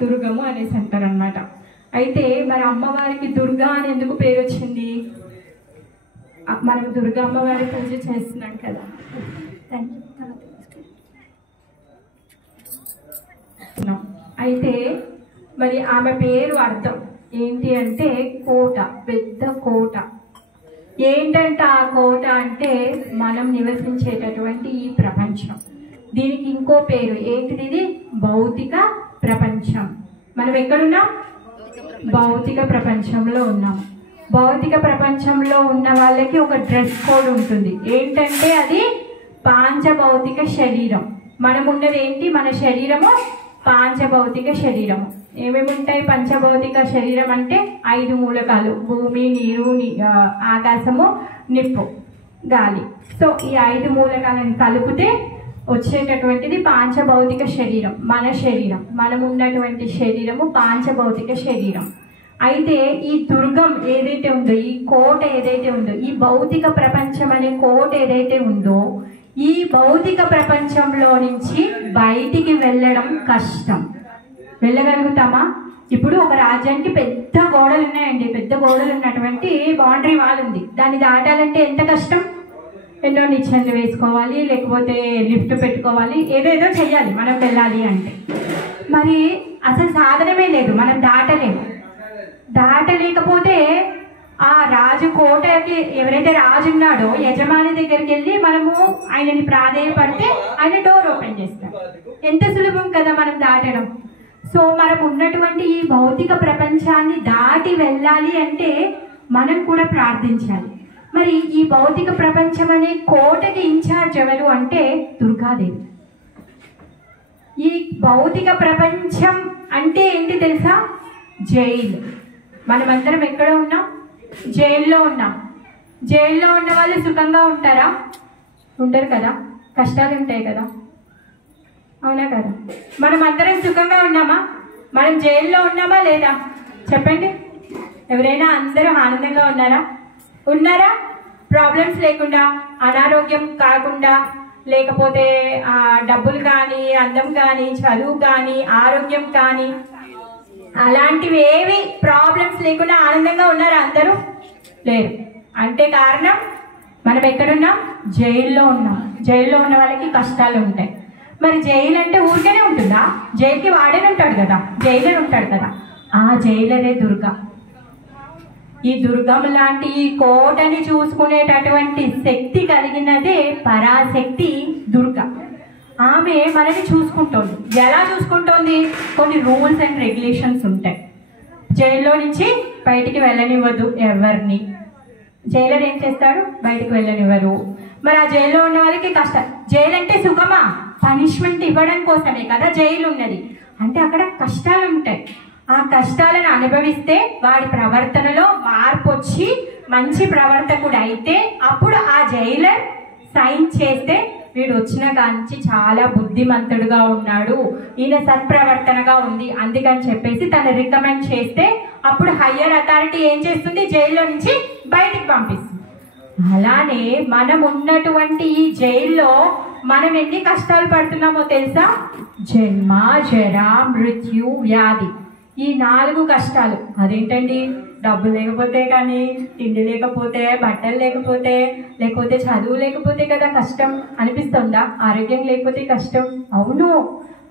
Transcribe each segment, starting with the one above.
దుర్గము అనేసి అంటారు అనమాట. అయితే మరి అమ్మవారికి దుర్గా అని ఎందుకు పేరు వచ్చింది? మనం దుర్గా అమ్మవారి పూజ చేస్తున్నాం కదా. అయితే మరి ఆమె పేరు అర్థం ఏంటి అంటే కోట, పెద్ద కోట. ఏంటంటే ఆ కోట అంటే మనం నివసించేటటువంటి ఈ ప్రపంచం. దీనికి ఇంకో పేరు ఏంటిది? ఇది భౌతిక ప్రపంచం. మనం ఎక్కడున్నాం? భౌతిక ప్రపంచంలో ఉన్నాం. భౌతిక ప్రపంచంలో ఉన్న వాళ్ళకి ఒక డ్రెస్ కోడ్ ఉంటుంది. ఏంటంటే అది పాంచభౌతిక శరీరం. మనం ఉన్నది ఏంటి? మన శరీరము పాంచభౌతిక శరీరము. ఏమేమి ఉంటాయి? పంచభౌతిక శరీరం అంటే 5 మూలకాలు: భూమి, నీరు, ఆకాశము, నిప్పు, గాలి. సో ఈ 5 మూలకాలను కలిపితే వచ్చేటటువంటిది పాంచభౌతిక శరీరం. మన శరీరం, మనం ఉన్నటువంటి శరీరము పాంచభౌతిక శరీరం. అయితే ఈ దుర్గం ఏదైతే ఉందో, ఈ కోట ఏదైతే ఉందో, ఈ భౌతిక ప్రపంచం అనే కోట ఏదైతే ఉందో, ఈ భౌతిక ప్రపంచంలో నుంచి బయటికి వెళ్ళడం కష్టం. వెళ్ళగలుగుతామా? ఇప్పుడు ఒక రాజ్యానికి పెద్ద గోడలు ఉన్నాయండి. పెద్ద గోడలు ఉన్నటువంటి బౌండరీ వాల్ ఉంది. దాన్ని దాటాలంటే ఎంత కష్టం? ఎన్నో నిచ్చెనలు వేసుకోవాలి, లేకపోతే లిఫ్ట్ పెట్టుకోవాలి, ఏదేదో చెయ్యాలి మనం వెళ్ళాలి అంటే. మరి అసలు సాధనమే లేదు, మనం దాటలేము. దాటలేకపోతే ఆ రాజు కోటకి ఎవరైతే రాజు ఉన్నాడో యజమాని దగ్గరికి వెళ్ళి మనము ఆయనని ప్రాధేయపడితే ఆయన డోర్ ఓపెన్ చేస్తాడు. ఎంత సులభం కదా మనం దాటడం. సో మనం ఉన్నటువంటి ఈ భౌతిక ప్రపంచాన్ని దాటి వెళ్ళాలి అంటే మనం కూడా ప్రార్థించాలి. మరి ఈ భౌతిక ప్రపంచం అనే కోటకి ఇన్ఛార్జ్ ఎవరు అంటే దుర్గాదేవి. ఈ భౌతిక ప్రపంచం అంటే ఏంటి తెలుసా? జైలు. మనమందరం ఎక్కడ ఉన్నాం? జైల్లో ఉన్నాం. జైల్లో ఉన్న వాళ్ళు సుఖంగా ఉంటారా? ఉండరు కదా, కష్టాలు ఉంటాయి కదా, అవునా కదా? మనం అందరం సుఖంగా ఉన్నామా? మనం జైల్లో ఉన్నామా లేదా? చెప్పండి. ఎవరైనా అందరూ ఆనందంగా ఉన్నారా? ఉన్నారా? ప్రాబ్లమ్స్ లేకుండా, అనారోగ్యం కాకుండా, లేకపోతే డబ్బులు కానీ, అందం కానీ, చదువు కానీ, ఆరోగ్యం కానీ, అలాంటివి ఏవి ప్రాబ్లమ్స్ లేకుండా ఆనందంగా ఉన్నారా? అందరూ లేరు. అంటే కారణం మనం ఎక్కడున్నాం? జైల్లో ఉన్నాం. జైల్లో ఉన్న వాళ్ళకి కష్టాలు ఉంటాయి. మరి జైలు అంటే ఊరికేనే ఉంటుందా? జైలుకి వాడేనే ఉంటాడు కదా, జైలర్ ఉంటాడు కదా. ఆ జైలరే దుర్గా. ఈ దుర్గమ్మ లాంటి ఈ కోటని చూసుకునేటటువంటి శక్తి కలిగినదే పరాశక్తి దుర్గా. ఆమె మనని చూసుకుంటోంది. ఎలా చూసుకుంటోంది? కొన్ని రూల్స్ అండ్ రెగ్యులేషన్స్ ఉంటాయి. జైల్లో నుంచి బయటికి వెళ్ళనివ్వదు ఎవరిని. జైలర్ ఏం చేస్తాడు? బయటికి వెళ్ళనివ్వరు. మరి ఆ జైల్లో ఉన్న వాళ్ళకి కష్టం. జైలు అంటే సుఖమా? పనిష్మెంట్ ఇవ్వడం కోసమే కదా జైలు ఉన్నది. అంటే అక్కడ కష్టాలు ఉంటాయి. ఆ కష్టాలను అనుభవిస్తే వాడి ప్రవర్తనలో మార్పు వచ్చి మంచి ప్రవర్తకుడు అయితే అప్పుడు ఆ జైలర్ సైన్ చేస్తే వీడు వచ్చిన కాంచి చాలా బుద్ధిమంతుడుగా ఉన్నాడు, ఈయన సత్ప్రవర్తనగా ఉంది, అందుకని చెప్పేసి తను రికమెండ్ చేస్తే అప్పుడు హయ్యర్ అథారిటీ ఏం చేస్తుంది? జైల్లో నుంచి బయటికి పంపిస్తుంది. అలానే మనం ఉన్నటువంటి ఈ జైల్లో మనం ఎన్ని కష్టాలు పడుతున్నామో తెలుసా? జన్మ, జర, మృత్యు, వ్యాధి. ఈ 4 కష్టాలు. అదేంటండి? డబ్బు లేకపోతే కానీ, తిండి లేకపోతే, బట్టలు లేకపోతే చదువు లేకపోతే కదా కష్టం అనిపిస్తుందా? ఆరోగ్యం లేకపోతే కష్టం. అవును,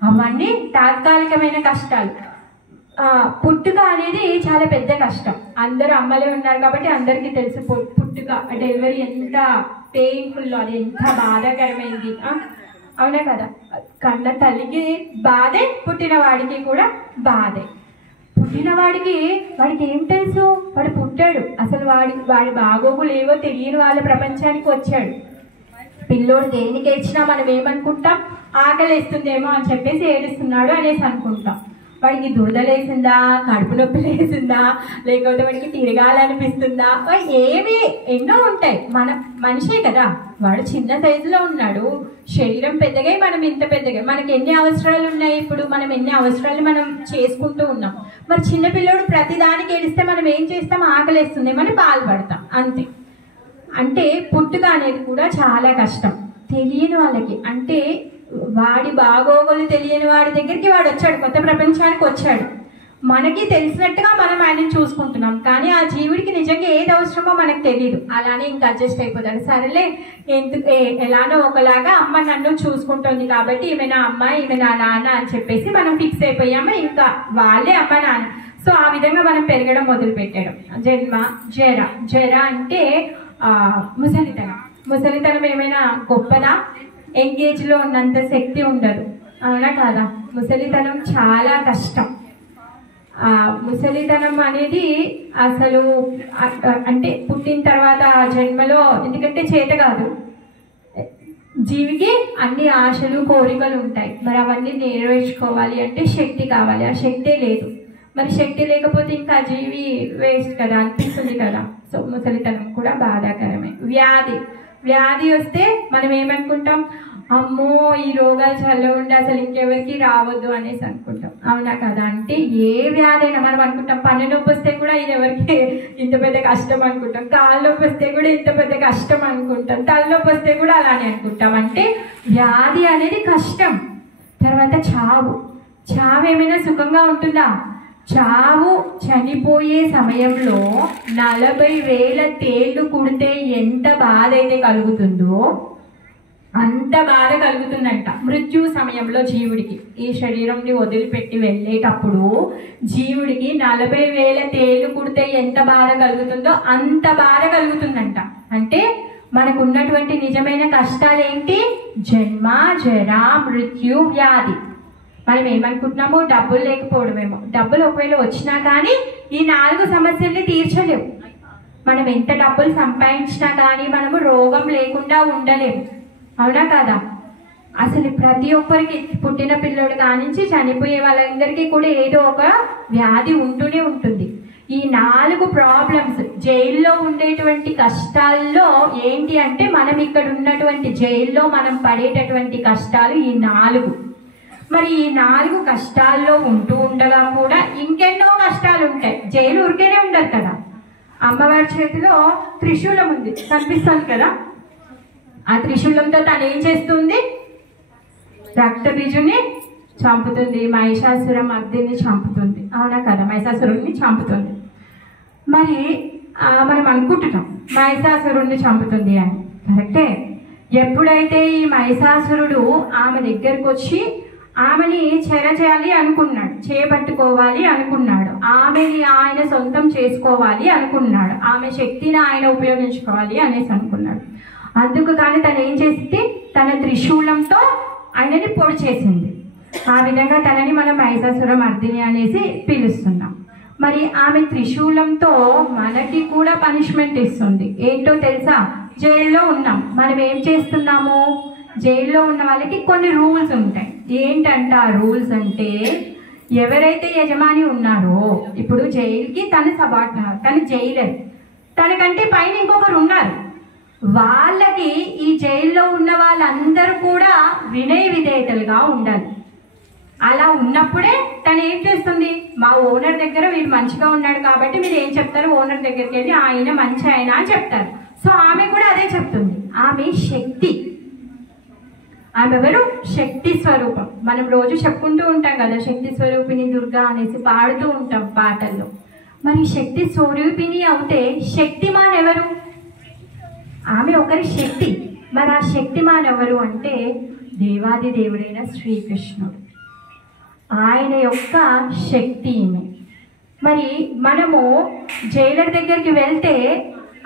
అవన్నీ తాత్కాలికమైన కష్టాలు. పుట్టుక అనేది చాలా పెద్ద కష్టం. అందరూ అమ్మలే ఉన్నారు కాబట్టి అందరికీ తెలుసు పుట్టుక, డెలివరీ ఎంత పెయిన్ఫుల్, అది ఎంత బాధాకరమైంది. అవునా కదా? కన్న తల్లికి బాధే, పుట్టిన వాడికి కూడా బాధే. పుట్టిన వాడికి ఏం తెలుసు? వాడు పుట్టాడు, అసలు వాడి బాగోగులు ఏవో తెలియని వాళ్ళ ప్రపంచానికి వచ్చాడు. పిల్లోడు దేనికి ఏడ్చినా మనం ఏమనుకుంటాం? ఆకలి వేస్తుందేమో అని చెప్పేసి ఏడుస్తున్నాడు అనేసి అనుకుంటాం. వాడికి దురదలేసిందా, కడుపు నొప్పి లేసిందా, లేకపోతే వాడికి తిరగాలనిపిస్తుందా, ఏవి ఎన్నో ఉంటాయి. మనిషే కదా, వాడు చిన్న సైజులో ఉన్నాడు, శరీరం పెద్దగా, మనం ఇంత పెద్దగా. మనకి ఎన్ని అవసరాలు ఉన్నాయి? ఇప్పుడు మనం ఎన్ని అవసరాలు మనం చేసుకుంటూ ఉన్నాం. మరి చిన్నపిల్లడు ప్రతిదానికి ఏడిస్తే మనం ఏం చేస్తాం? ఆకలిస్తుందేమని బాధపడతాం, అంతే. అంటే పుట్టుక అనేది కూడా చాలా కష్టం తెలియని వాళ్ళకి. అంటే వాడి బాగోగులు తెలియని వాడి దగ్గరికి వాడు వచ్చాడు, కొత్త ప్రపంచానికి వచ్చాడు. మనకి తెలిసినట్టుగా మనం ఆయనని చూసుకుంటున్నాం, కానీ ఆ జీవుడికి నిజంగా ఏది అవసరమో మనకు తెలియదు. అలానే ఇంకా అడ్జస్ట్ అయిపోతాడు. సరేలే ఎలానో ఒకలాగా అమ్మ నన్ను చూసుకుంటుంది కాబట్టి ఈమె నా అమ్మ ఈమె నా నాన్న అని చెప్పేసి మనం ఫిక్స్ అయిపోయాము. ఇంకా వాళ్ళే అమ్మ నాన్న. సో ఆ విధంగా మనం పెరగడం మొదలు పెట్టాడు. జన్మ, జర అంటే ముసలితనం. ముసలితనం ఏమైనా గొప్పదా? ఎంగేజ్ లో ఉన్నంత శక్తి ఉండదు, అవునా కాదా? ముసలితనం చాలా కష్టం. ముసలితనం అనేది అసలు అంటే పుట్టిన తర్వాత జన్మలో, ఎందుకంటే చేత కాదు జీవికి, అన్ని ఆశలు కోరికలు ఉంటాయి. మరి అవన్నీ నెరవేర్చుకోవాలి అంటే శక్తి కావాలి. ఆ శక్తే లేదు. మరి శక్తి లేకపోతే ఇంకా జీవి వేస్ట్ కదా, అనిపిస్తుంది కదా. సో ముసలితనం కూడా బాధాకరమే. వ్యాధి వస్తే మనం ఏమనుకుంటాం? అమ్మో ఈ రోగాలు చల్లగుండి అసలు ఇంకెవరికి రావద్దు అనేసి అనుకుంటాం, అవునా కదా? అంటే ఏ వ్యాధి అయినా మనం అనుకుంటాం. పన్ను నొప్పి వస్తే కూడా ఇది ఎవరికి ఇంత పెద్ద కష్టం అనుకుంటాం, కాళ్ళ నొప్పి వస్తే కూడా ఇంత పెద్ద కష్టం అనుకుంటాం, తలనొప్పి వస్తే కూడా అలానే అనుకుంటాం. అంటే వ్యాధి అనేది కష్టం. తర్వాత చావు ఏమైనా సుఖంగా ఉంటుందా? చావు చనిపోయే సమయంలో 40,000 తేళ్లు కుడితే ఎంత బాధ అయితే కలుగుతుందో అంత బాధ కలుగుతుందంట మృత్యు సమయంలో జీవుడికి. ఈ శరీరంని వదిలిపెట్టి వెళ్ళేటప్పుడు జీవుడికి 40,000 తేళ్లు కుడితే ఎంత బాధ కలుగుతుందో అంత బాధ కలుగుతుందంట. అంటే మనకు ఉన్నటువంటి నిజమైన కష్టాలు ఏంటి? జన్మ, జర, మృత్యు, వ్యాధి. మనం ఏమనుకుంటున్నాము? డబ్బులు లేకపోవడమేమో. డబ్బులు ఒకవేళ వచ్చినా కానీ ఈ 4 సమస్యల్ని తీర్చలేవు. మనం ఎంత డబ్బులు సంపాదించినా కానీ మనము రోగం లేకుండా ఉండలేము, అవునా కాదా? అసలు ప్రతి ఒక్కరికి, పుట్టిన పిల్లోడు కానించి చనిపోయే వాళ్ళందరికీ కూడా ఏదో ఒక వ్యాధి ఉంటూనే ఉంటుంది. ఈ 4 ప్రాబ్లమ్స్, జైల్లో ఉండేటువంటి కష్టాల్లో ఏంటి అంటే మనం ఇక్కడ ఉన్నటువంటి జైల్లో మనం పడేటటువంటి కష్టాలు ఈ 4. మరి ఈ 4 కష్టాల్లో ఉంటూ ఉండగా కూడా ఇంకెన్నో కష్టాలు ఉంటాయి. జైలు ఊరికేనే ఉండదు కదా. అమ్మవారి చేతిలో త్రిశూలం ఉంది, కనిపిస్తుంది కదా. ఆ త్రిశూలంతో తను ఏం చేస్తుంది? రక్తబీజుని చంపుతుంది, మహిషాసుర మర్దిని చంపుతుంది, అవునా కదా? మహిషాసురుడిని చంపుతుంది. మరి మనం అనుకుంటున్నాం మహిషాసురుడిని చంపుతుంది అని, కరెక్టే. ఎప్పుడైతే ఈ మహిషాసురుడు ఆమె దగ్గరకు వచ్చి ఆమెని చేయాలి అనుకున్నాడు, చేపట్టుకోవాలి అనుకున్నాడు, ఆమెని ఆయన సొంతం చేసుకోవాలి అనుకున్నాడు, ఆమె శక్తిని ఆయన ఉపయోగించుకోవాలి అనేసి అనుకున్నాడు. అందుకు కానీ తను ఏం చేసింది? తన త్రిశూలంతో ఆయనని పొడి చేసింది. ఆ విధంగా తనని మనం మహిషాసుర మర్దిని అనేసి పిలుస్తున్నాం. మరి ఆమె త్రిశూలంతో మనకి కూడా పనిష్మెంట్ ఇస్తుంది. ఏంటో తెలుసా? జైల్లో ఉన్నాం, మనం ఏం చేస్తున్నాము? జైల్లో ఉన్న వాళ్ళకి కొన్ని రూల్స్ ఉంటాయి. ఏంటంట ఆ రూల్స్ అంటే, ఎవరైతే యజమాని ఉన్నారో, ఇప్పుడు జైలుకి తను జైలర్, తనకంటే పైన ఇంకొకరు ఉన్నారు, వాళ్ళకి ఈ జైల్లో ఉన్న వాళ్ళందరూ కూడా వినయ విధేయతలుగా ఉండాలి. అలా ఉన్నప్పుడే తను ఏం చేస్తుంది? మా ఓనర్ దగ్గర వీడు మంచిగా ఉన్నాడు కాబట్టి మీరు ఏం చెప్తారు? ఓనర్ దగ్గరికి వెళ్ళి ఆయన మంచి ఆయన అని చెప్తారు. సో ఆమె కూడా అదే చెప్తుంది. ఆమె శక్తి. ఆమె ఎవరు? శక్తి స్వరూపం. మనం రోజు చెప్పుకుంటూ ఉంటాం కదా, శక్తి స్వరూపిణి దుర్గా అనేసి పాడుతూ ఉంటాం పాటల్లో. మరి శక్తి స్వరూపిణి అవుతే శక్తిమాన్ ఎవరు? ఆమె ఒకరి శక్తి. మరి ఆ శక్తిమాన్ ఎవరు అంటే దేవాది దేవుడైన శ్రీకృష్ణుడు, ఆయన యొక్క శక్తి ఈమె. మరి మనము జైలర్ దగ్గరికి వెళ్తే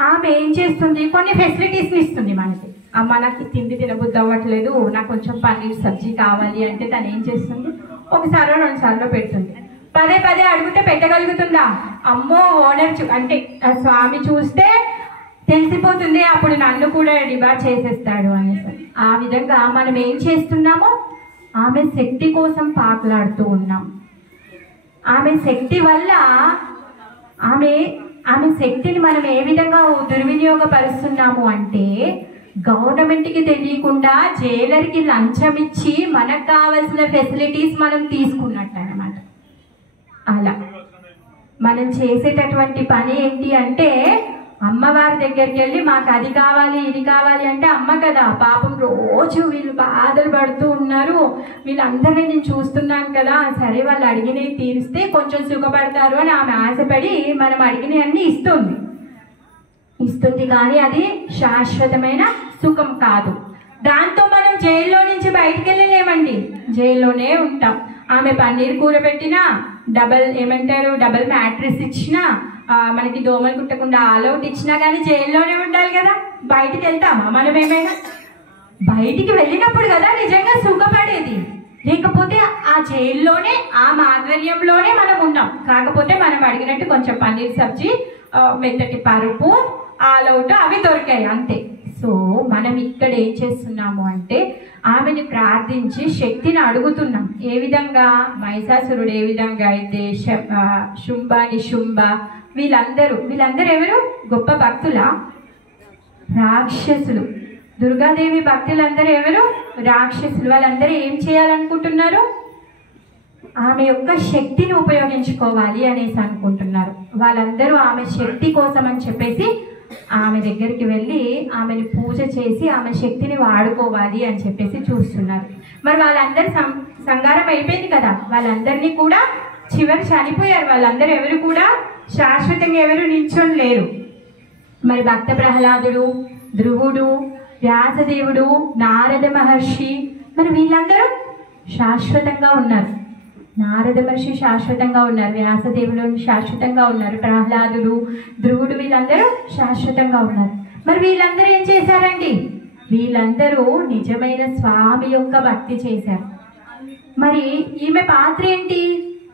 ఆమె ఏం చేస్తుంది? కొన్ని ఫెసిలిటీస్ని ఇస్తుంది మనకి. అమ్మ నాకు తిండి తినబుద్ధి అవ్వట్లేదు, నాకు కొంచెం పన్నీర్ సబ్జీ కావాలి అంటే తను ఏం చేస్తుంది? 1-2 సార్లు పెడుతుంది. పదే అడిగితే పెట్టగలుగుతుందా? అమ్మో ఓనర్ అంటే స్వామి చూస్తే తెలిసిపోతుంది, అప్పుడు నన్ను కూడా డిబార్ చేసేస్తాడు అనేసి. ఆ విధంగా మనం ఏం చేస్తున్నామో ఆమె శక్తి కోసం పాకులాడుతూ ఉన్నాం. ఆమె శక్తి వల్ల ఆమె శక్తిని మనం ఏ విధంగా దుర్వినియోగపరుస్తున్నాము అంటే, గవర్నమెంట్కి తెలియకుండా జైలర్కి లంచం ఇచ్చి మనకు కావాల్సిన ఫెసిలిటీస్ మనం తీసుకున్నట్టు అన్నమాట. అలా మనం చేసేటటువంటి పని ఏంటి అంటే, అమ్మవారి దగ్గరికి వెళ్ళి మాకు అది కావాలి ఇది కావాలి అంటే అమ్మ కదా పాపం రోజు వీళ్ళు బాధలు పడుతూ ఉన్నారు, వీళ్ళందరినీ నేను చూస్తున్నాను కదా, సరే వాళ్ళు అడిగినవి తీరిస్తే కొంచెం సుఖపడతారు అని ఆమె ఆశపడి మనం అడిగినవన్నీ ఇస్తుంది కానీ అది శాశ్వతమైన సుఖం కాదు. దాంతో మనం జైల్లో నుంచి బయటికి వెళ్ళలేమండి, జైల్లోనే ఉంటాం. ఆమె పన్నీర్ కూర పెట్టినా, డబల్ మ్యాట్రిస్ ఇచ్చినా, మనకి దోమలు కుట్టకుండా ఆల్అవుట్ ఇచ్చినా కానీ జైల్లోనే ఉండాలి కదా. బయటికి వెళ్తామా మనం ఏమైనా? బయటికి వెళ్ళినప్పుడు కదా నిజంగా సుఖపడేది, లేకపోతే ఆ జైల్లోనే ఆ ఆధ్వర్యంలోనే మనం ఉన్నాం. కాకపోతే మనం అడిగినట్టు కొంచెం పన్నీర్ సబ్జీ, మెత్తటి పరుపు, ఆల్అవుట్ అవి దొరికాయి అంతే. సో మనం ఇక్కడ ఏం చేస్తున్నాము అంటే ఆమెని ప్రార్థించి శక్తిని అడుగుతున్నాం. ఏ విధంగా? మహిషాసురుడు ఏ విధంగా అయితే శుంభ నిశుంభ వీళ్ళందరూ ఎవరు? గొప్ప భక్తుల? రాక్షసులు. దుర్గాదేవి భక్తులందరూ ఎవరు? రాక్షసులు. వాళ్ళందరూ ఏం చేయాలనుకుంటున్నారు? ఆమె యొక్క శక్తిని ఉపయోగించుకోవాలి అనేసి అనుకుంటున్నారు. వాళ్ళందరూ ఆమె శక్తి కోసం అని చెప్పేసి ఆమె దగ్గరికి వెళ్ళి ఆమెను పూజ చేసి ఆమె శక్తిని వాడుకోవాలి అని చెప్పేసి చూస్తున్నారు. మరి వాళ్ళందరూ సంగారం అయిపోయింది కదా, వాళ్ళందరినీ కూడా చివరి చనిపోయారు. వాళ్ళందరూ ఎవరు కూడా శాశ్వతంగా ఎవరు నిల్చొని లేరు. మరి భక్త ప్రహ్లాదుడు, ధ్రువుడు, వ్యాసదేవుడు, నారద మహర్షి, మరి వీళ్ళందరూ శాశ్వతంగా ఉన్నారు. నారద మహర్షి శాశ్వతంగా ఉన్నారు, వ్యాసదేవుడు శాశ్వతంగా ఉన్నారు, ప్రహ్లాదుడు, ధ్రువుడు వీళ్ళందరూ శాశ్వతంగా ఉన్నారు. మరి వీళ్ళందరూ ఏం చేశారండి? వీళ్ళందరూ నిజమైన స్వామి యొక్క భక్తి చేశారు. మరి ఈమె పాత్ర ఏంటి?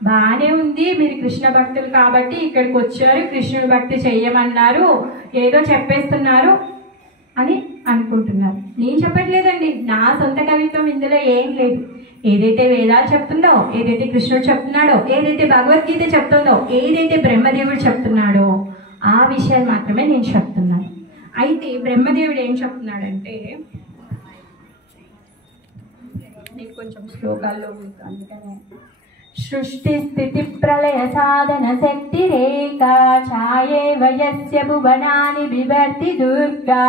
బాగానే ఉంది, మీరు కృష్ణ భక్తులు కాబట్టి ఇక్కడికి వచ్చారు, కృష్ణుడి భక్తి చెయ్యమన్నారు, ఏదో చెప్పేస్తున్నారు అని అనుకుంటున్నారు. నేను చెప్పట్లేదండి, నా సొంత కవిత్వం ఇందులో ఏం లేదు. ఏదైతే వేదాలు చెప్తుందో, ఏదైతే కృష్ణుడు చెప్తున్నాడో, ఏదైతే భగవద్గీత చెప్తుందో, ఏదైతే బ్రహ్మదేవుడు చెప్తున్నాడో ఆ విషయాలు మాత్రమే నేను చెప్తున్నాను. అయితే బ్రహ్మదేవుడు ఏం చెప్తున్నాడంటే, నేను కొంచెం శ్లోకాల్లో అందుకనే సృష్టి స్థితి ప్రళయ సాధన శక్తి రేఖా ఛాయే వయస్య భువనాని బిభర్తి దుర్గా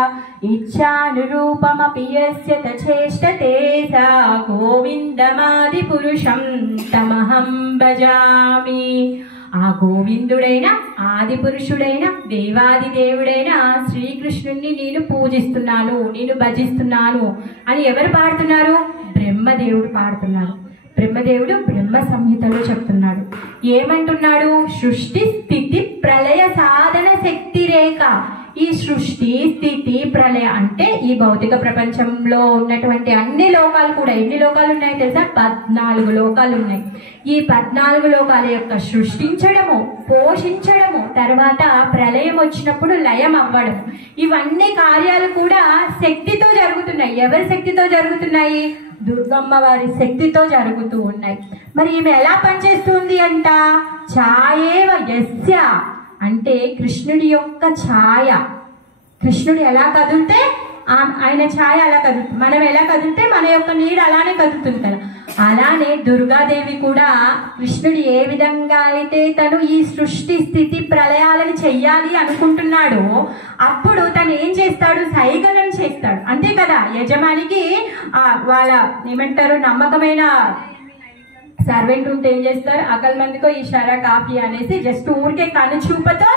ఇచ్ఛానురూపమపి యస్య తచేష్టతే సా గోవిందమాది పురుషం తమహం భజామి. ఆ గోవిందుడైన ఆది పురుషుడైన దేవాది దేవుడైన శ్రీకృష్ణుణ్ణి నేను పూజిస్తున్నాను, నేను భజిస్తున్నాను అని ఎవరు పాడుతున్నారు? బ్రహ్మదేవుడు పాడుతున్నాడు. బ్రహ్మదేవుడు బ్రహ్మ సంహితలో చెప్తున్నాడు. ఏమంటున్నాడు? సృష్టి స్థితి ప్రళయ సాధన శక్తి రేఖ. ఈ సృష్టి స్థితి ప్రళయ అంటే ఈ భౌతిక ప్రపంచంలో ఉన్నటువంటి అన్ని లోకాలు కూడా, ఎన్ని లోకాలు ఉన్నాయి తెలుసా? 14 లోకాలు ఉన్నాయి. ఈ 14 లోకాల యొక్క సృష్టించడము, పోషించడము, తర్వాత ప్రళయం వచ్చినప్పుడు లయం అవ్వడం, ఇవన్నీ కార్యాలు కూడా శక్తితో జరుగుతున్నాయి. ఎవరి శక్తితో జరుగుతున్నాయి? దుర్గమ్మ వారి శక్తితో జరుగుతూ ఉన్నాయి. మరి ఈమె ఎలా పనిచేస్తుంది అంట? ఛాయేవ యస్య అంటే కృష్ణుడి యొక్క ఛాయ. కృష్ణుడు ఎలా కదిలితే ఆయన ఛాయ అలా కదులుతుంది, మనం ఎలా కదిలితే మన యొక్క నీడ అలానే కదులుతుంది కదా. అలానే దుర్గాదేవి కూడా కృష్ణుడు ఏ విధంగా అయితే తను ఈ సృష్టి స్థితి ప్రళయాలను చెయ్యాలి అనుకుంటున్నాడో అప్పుడు తను ఏం చేస్తాడు? సైగలం చేస్తాడు, అంతే కదా. యజమానికి వాళ్ళ ఏమంటారు నమ్మకమైన సర్వెంట్ ఉంటే ఏం చేస్తారు? అకల్ మందికో ఇషారా కాఫీ అనేసి జస్ట్ ఊరికే కను చూపతో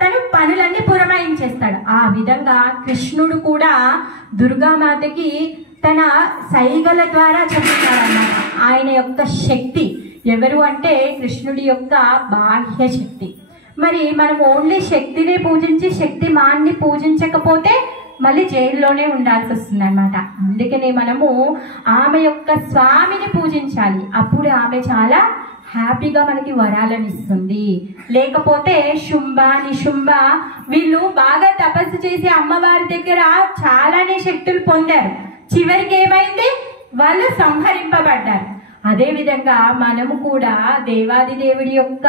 తను పనులన్నీ పురమాయించేస్తాడు. ఆ విధంగా కృష్ణుడు కూడా దుర్గామాతకి తన సైగల ద్వారా చెప్తున్నాడన్నమాట ఆయన యొక్క శక్తి. ఎవరు అంటే కృష్ణుడి యొక్క బాహ్య శక్తి. మరి మనం ఓన్లీ శక్తిని పూజించి శక్తిమాన్ని పూజించకపోతే మళ్ళీ జైల్లోనే ఉండాల్సి వస్తుంది అనమాట. అందుకనే మనము ఆమె యొక్క స్వామిని పూజించాలి, అప్పుడు ఆమె చాలా హ్యాపీగా మనకి వరాలను ఇస్తుంది. లేకపోతే శుంభ నిశుంభ వీళ్ళు బాగా తపస్సు చేసి అమ్మవారి దగ్గర చాలానే శక్తులు పొందారు. చివరికి ఏమైంది? వాళ్ళు సంహరింపబడ్డారు. అదే విధంగా మనము కూడా దేవాది దేవుడి యొక్క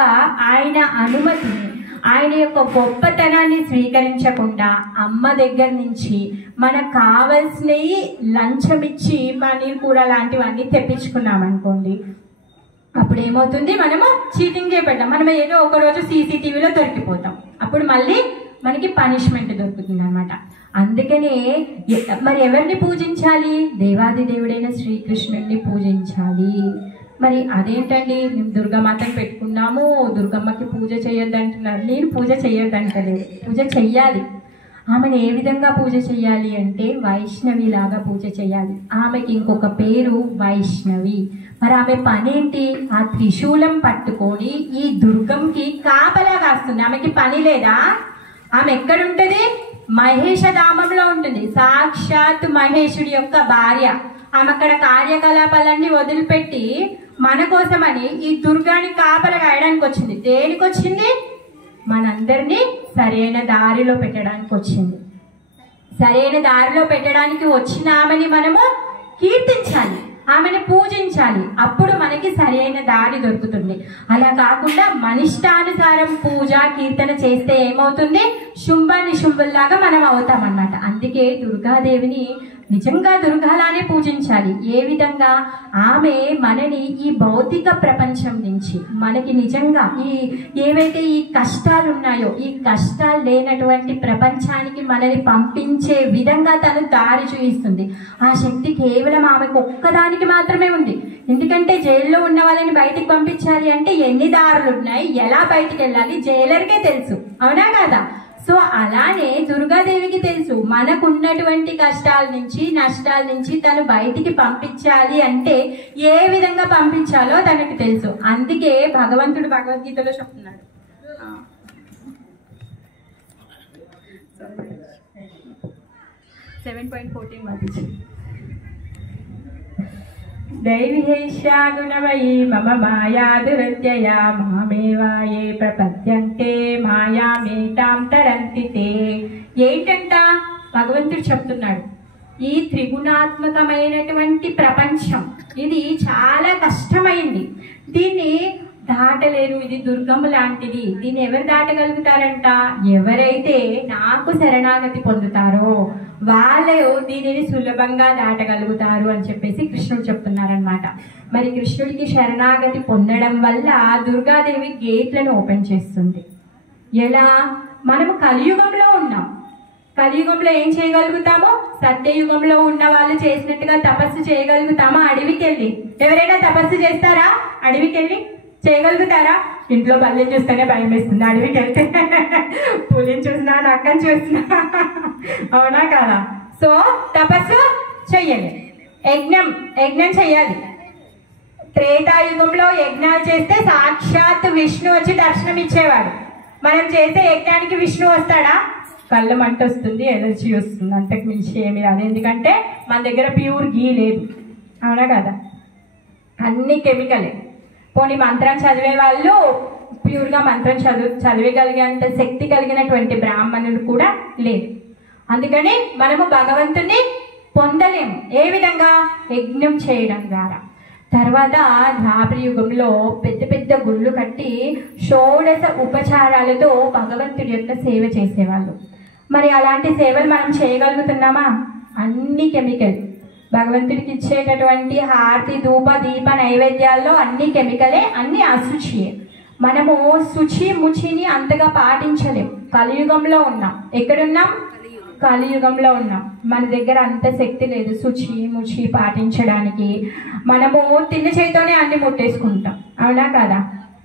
ఆయన అనుమతిని, ఆయన యొక్క గొప్పతనాన్ని స్వీకరించకుండా అమ్మ దగ్గర నుంచి మనకు కావలసినవి లంచం ఇచ్చి పన్నీర్ కూర లాంటివన్నీ తెప్పించుకున్నాం అనుకోండి, అప్పుడు ఏమవుతుంది? మనము చీటింగ్ చేయబడ్డాం. మనం ఏదో ఒకరోజు సీసీటీవీలో దొరికిపోతాం. అప్పుడు మళ్ళీ మనకి పనిష్మెంట్ దొరుకుతుంది అనమాట. అందుకనే మరి ఎవరిని పూజించాలి? దేవాది దేవుడైన శ్రీకృష్ణుడిని పూజించాలి. మరి అదేంటండి, మేము దుర్గామాతను పెట్టుకున్నాము, దుర్గమ్మకి పూజ చేయొద్దంటున్నారు. నేను పూజ చేయొద్దంటలేదు, పూజ చెయ్యాలి. ఆమెను ఏ విధంగా పూజ చేయాలి అంటే వైష్ణవిలాగా పూజ చేయాలి. ఆమెకి ఇంకొక పేరు వైష్ణవి. మరి ఆమె పనేంటి? ఆ త్రిశూలం పట్టుకొని ఈ దుర్గంకి కాపలా కాస్తుంది. ఆమెకి పని లేదా? ఆమె ఎక్కడుంటది? మహేషధామంలో ఉంటుంది. సాక్షాత్ మహేషుడి యొక్క భార్య. ఆమె అక్కడ కార్యకలాపాలన్నీ వదిలిపెట్టి మన కోసమని ఈ దుర్గాని కాపలా కాయడానికి వచ్చింది. దేనికి వచ్చింది? మనందరినీ సరైన దారిలో పెట్టడానికి వచ్చింది. సరైన దారిలో పెట్టడానికి వచ్చిన ఆమెని మనము కీర్తించాలి, ఆమెను పూజించాలి. అప్పుడు మనకి సరైన దారి దొరుకుతుంది. అలా కాకుండా మనిష్టానుసారం పూజ కీర్తన చేస్తే ఏమవుతుంది? శుంభ నిశుంభుల్లాగా మనం అవుతామన్నమాట. అందుకే దుర్గాదేవిని నిజంగా దుర్గాలానే పూజించాలి. ఏ విధంగా? ఆమె మనని ఈ భౌతిక ప్రపంచం నుంచి మనకి నిజంగా ఏవైతే ఈ కష్టాలు ఉన్నాయో ఈ కష్టాలు లేనటువంటి ప్రపంచానికి మనని పంపించే విధంగా తను దారి చూపిస్తుంది. ఆ శక్తి కేవలం ఆమెకు ఒక్కదానికి మాత్రమే ఉంది. ఎందుకంటే జైల్లో ఉన్న వాళ్ళని బయటికి పంపించాలి అంటే ఎన్ని దారులు ఉన్నాయి, ఎలా బయటికి వెళ్ళాలి జైలర్కే తెలుసు, అవునా కదా? సో అలానే దుర్గాదేవికి తెలుసు మనకున్నటువంటి కష్టాల నుంచి నష్టాల నుంచి తను బయటికి పంపించాలి అంటే ఏ విధంగా పంపించాలో తనకు తెలుసు. అందుకే భగవంతుడు భగవద్గీతలో చెప్తున్నాడు, 7.14 దైవీహేష్యా గుణమయీ మమ మాయా దురత్యయా మామేవాయే ప్రపద్యంతే మాయామేతాం తరంతి తే. ఏంటంట భగవంతుడు చెప్తున్నాడు, ఈ త్రిగుణాత్మకమైనటువంటి ప్రపంచం ఇది చాలా కష్టమైంది, దీన్ని దాటలేరు. ఇది దుర్గము లాంటిది. దీన్ని ఎవరు దాటగలుగుతారంట? ఎవరైతే నాకు శరణాగతి పొందుతారో వాళ్ళు దీనిని సులభంగా దాటగలుగుతారు అని చెప్పేసి కృష్ణుడు చెప్తున్నారనమాట. మరి కృష్ణుడికి శరణాగతి పొందడం వల్ల దుర్గాదేవి గేట్లను ఓపెన్ చేస్తుంది. ఎలా? మనము కలియుగంలో ఉన్నాం. కలియుగంలో ఏం చేయగలుగుతామో సత్యయుగంలో ఉన్న వాళ్ళు చేసినట్టుగా తపస్సు చేయగలుగుతామా? అడవికి వెళ్ళి ఎవరైనా తపస్సు చేస్తారా? అడవికి వెళ్ళి చేయగలుగుతారా? ఇంట్లో బల్లిని చూస్తేనే భయం వేస్తుంది, అడవికి వెళ్తే పులిని చూసినా నక్కని చూసినా, అవునా కదా? సో తపస్సు చెయ్యాలి, యజ్ఞం చెయ్యాలి. త్రేతాయుగంలో యజ్ఞాలు చేస్తే సాక్షాత్ విష్ణు వచ్చి దర్శనం ఇచ్చేవాడు. మనం చేసే యజ్ఞానికి విష్ణు వస్తాడా? కళ్ళ మంట వస్తుంది, ఎనర్జీ వస్తుంది, అంతకు మించి ఏమి రాదు. ఎందుకంటే మన దగ్గర ప్యూర్ గీ లేదు, అవునా కదా? అన్ని కెమికలే. పోనీ మంత్రం చదివే వాళ్ళు ప్యూర్గా మంత్రం చదివగలిగేంత శక్తి కలిగినటువంటి బ్రాహ్మణులు కూడా లేదు. అందుకని మనము భగవంతుని పొందలేము. ఏ విధంగా? యజ్ఞం చేయడం ద్వారా. తర్వాత ద్వాపర యుగంలో పెద్ద పెద్ద గుళ్ళు కట్టి షోడశ ఉపచారాలతో భగవంతుడి యొక్క సేవ చేసేవాళ్ళు. మరి అలాంటి సేవలు మనం చేయగలుగుతున్నామా? అన్ని కెమికల్. భగవంతుడికి ఇచ్చేటటువంటి హారతి ధూప దీప నైవేద్యాల్లో అన్ని కెమికలే, అన్ని అశుచియే. మనము శుచి ముచిని అంతగా పాటించలేం. కలియుగంలో ఉన్నాం. ఎక్కడున్నాం? కలియుగంలో ఉన్నాం. మన దగ్గర అంత శక్తి లేదు శుచి ముచి పాటించడానికి. మనము తిన్న చేతితోనే అన్ని ముట్టేసుకుంటాం, అవునా కదా?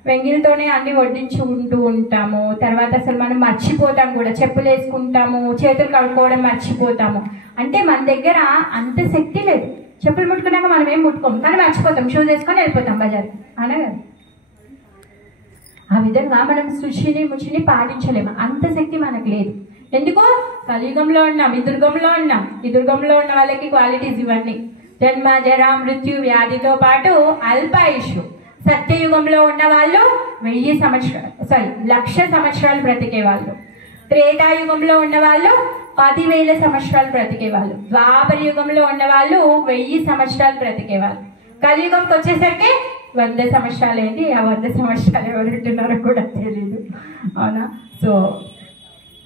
వెంగిలతోనే అన్ని వడ్డించుకుంటూ ఉంటాము. తర్వాత అసలు మనం మర్చిపోతాం కూడా, చెప్పులు వేసుకుంటాము, చేతులు కడుక్కోవడం మర్చిపోతాము. అంటే మన దగ్గర అంత శక్తి లేదు. చెప్పులు ముట్టుకున్నాక మనం ఏం ముట్టుకోము, కానీ మర్చిపోతాం, షూస్ వేసుకొని వెళ్ళిపోతాం బజార్, అవునా కదా? ఆ విధంగా మనం శుచిని ముచిని పాటించలేము. అంత శక్తి మనకు లేదు. ఎందుకు? కలియుగంలో ఉన్నాం, ఈ దుర్గంలో ఉన్నాం. ఈ దుర్గంలో ఉన్న వాళ్ళకి క్వాలిటీస్ ఇవన్నీ: జన్మ జరా మృత్యు వ్యాధితో పాటు అల్పాయుషు. సత్యయుగంలో ఉన్న వాళ్ళు 1,000 సంవత్సరాలు బ్రతికే వాళ్ళు. త్రేతాయుగంలో ఉన్న వాళ్ళు 10,000 సంవత్సరాలు బ్రతికే వాళ్ళు. ద్వాపర యుగంలో ఉన్న వాళ్ళు 1000 సంవత్సరాలు బ్రతికే వాళ్ళు. కలియుగంకి వచ్చేసరికి 100 సంవత్సరాలు. ఏంటి ఆ 100 సంవత్సరాలు ఎవరు ఉంటున్నారో కూడా తెలియదు, అవునా? సో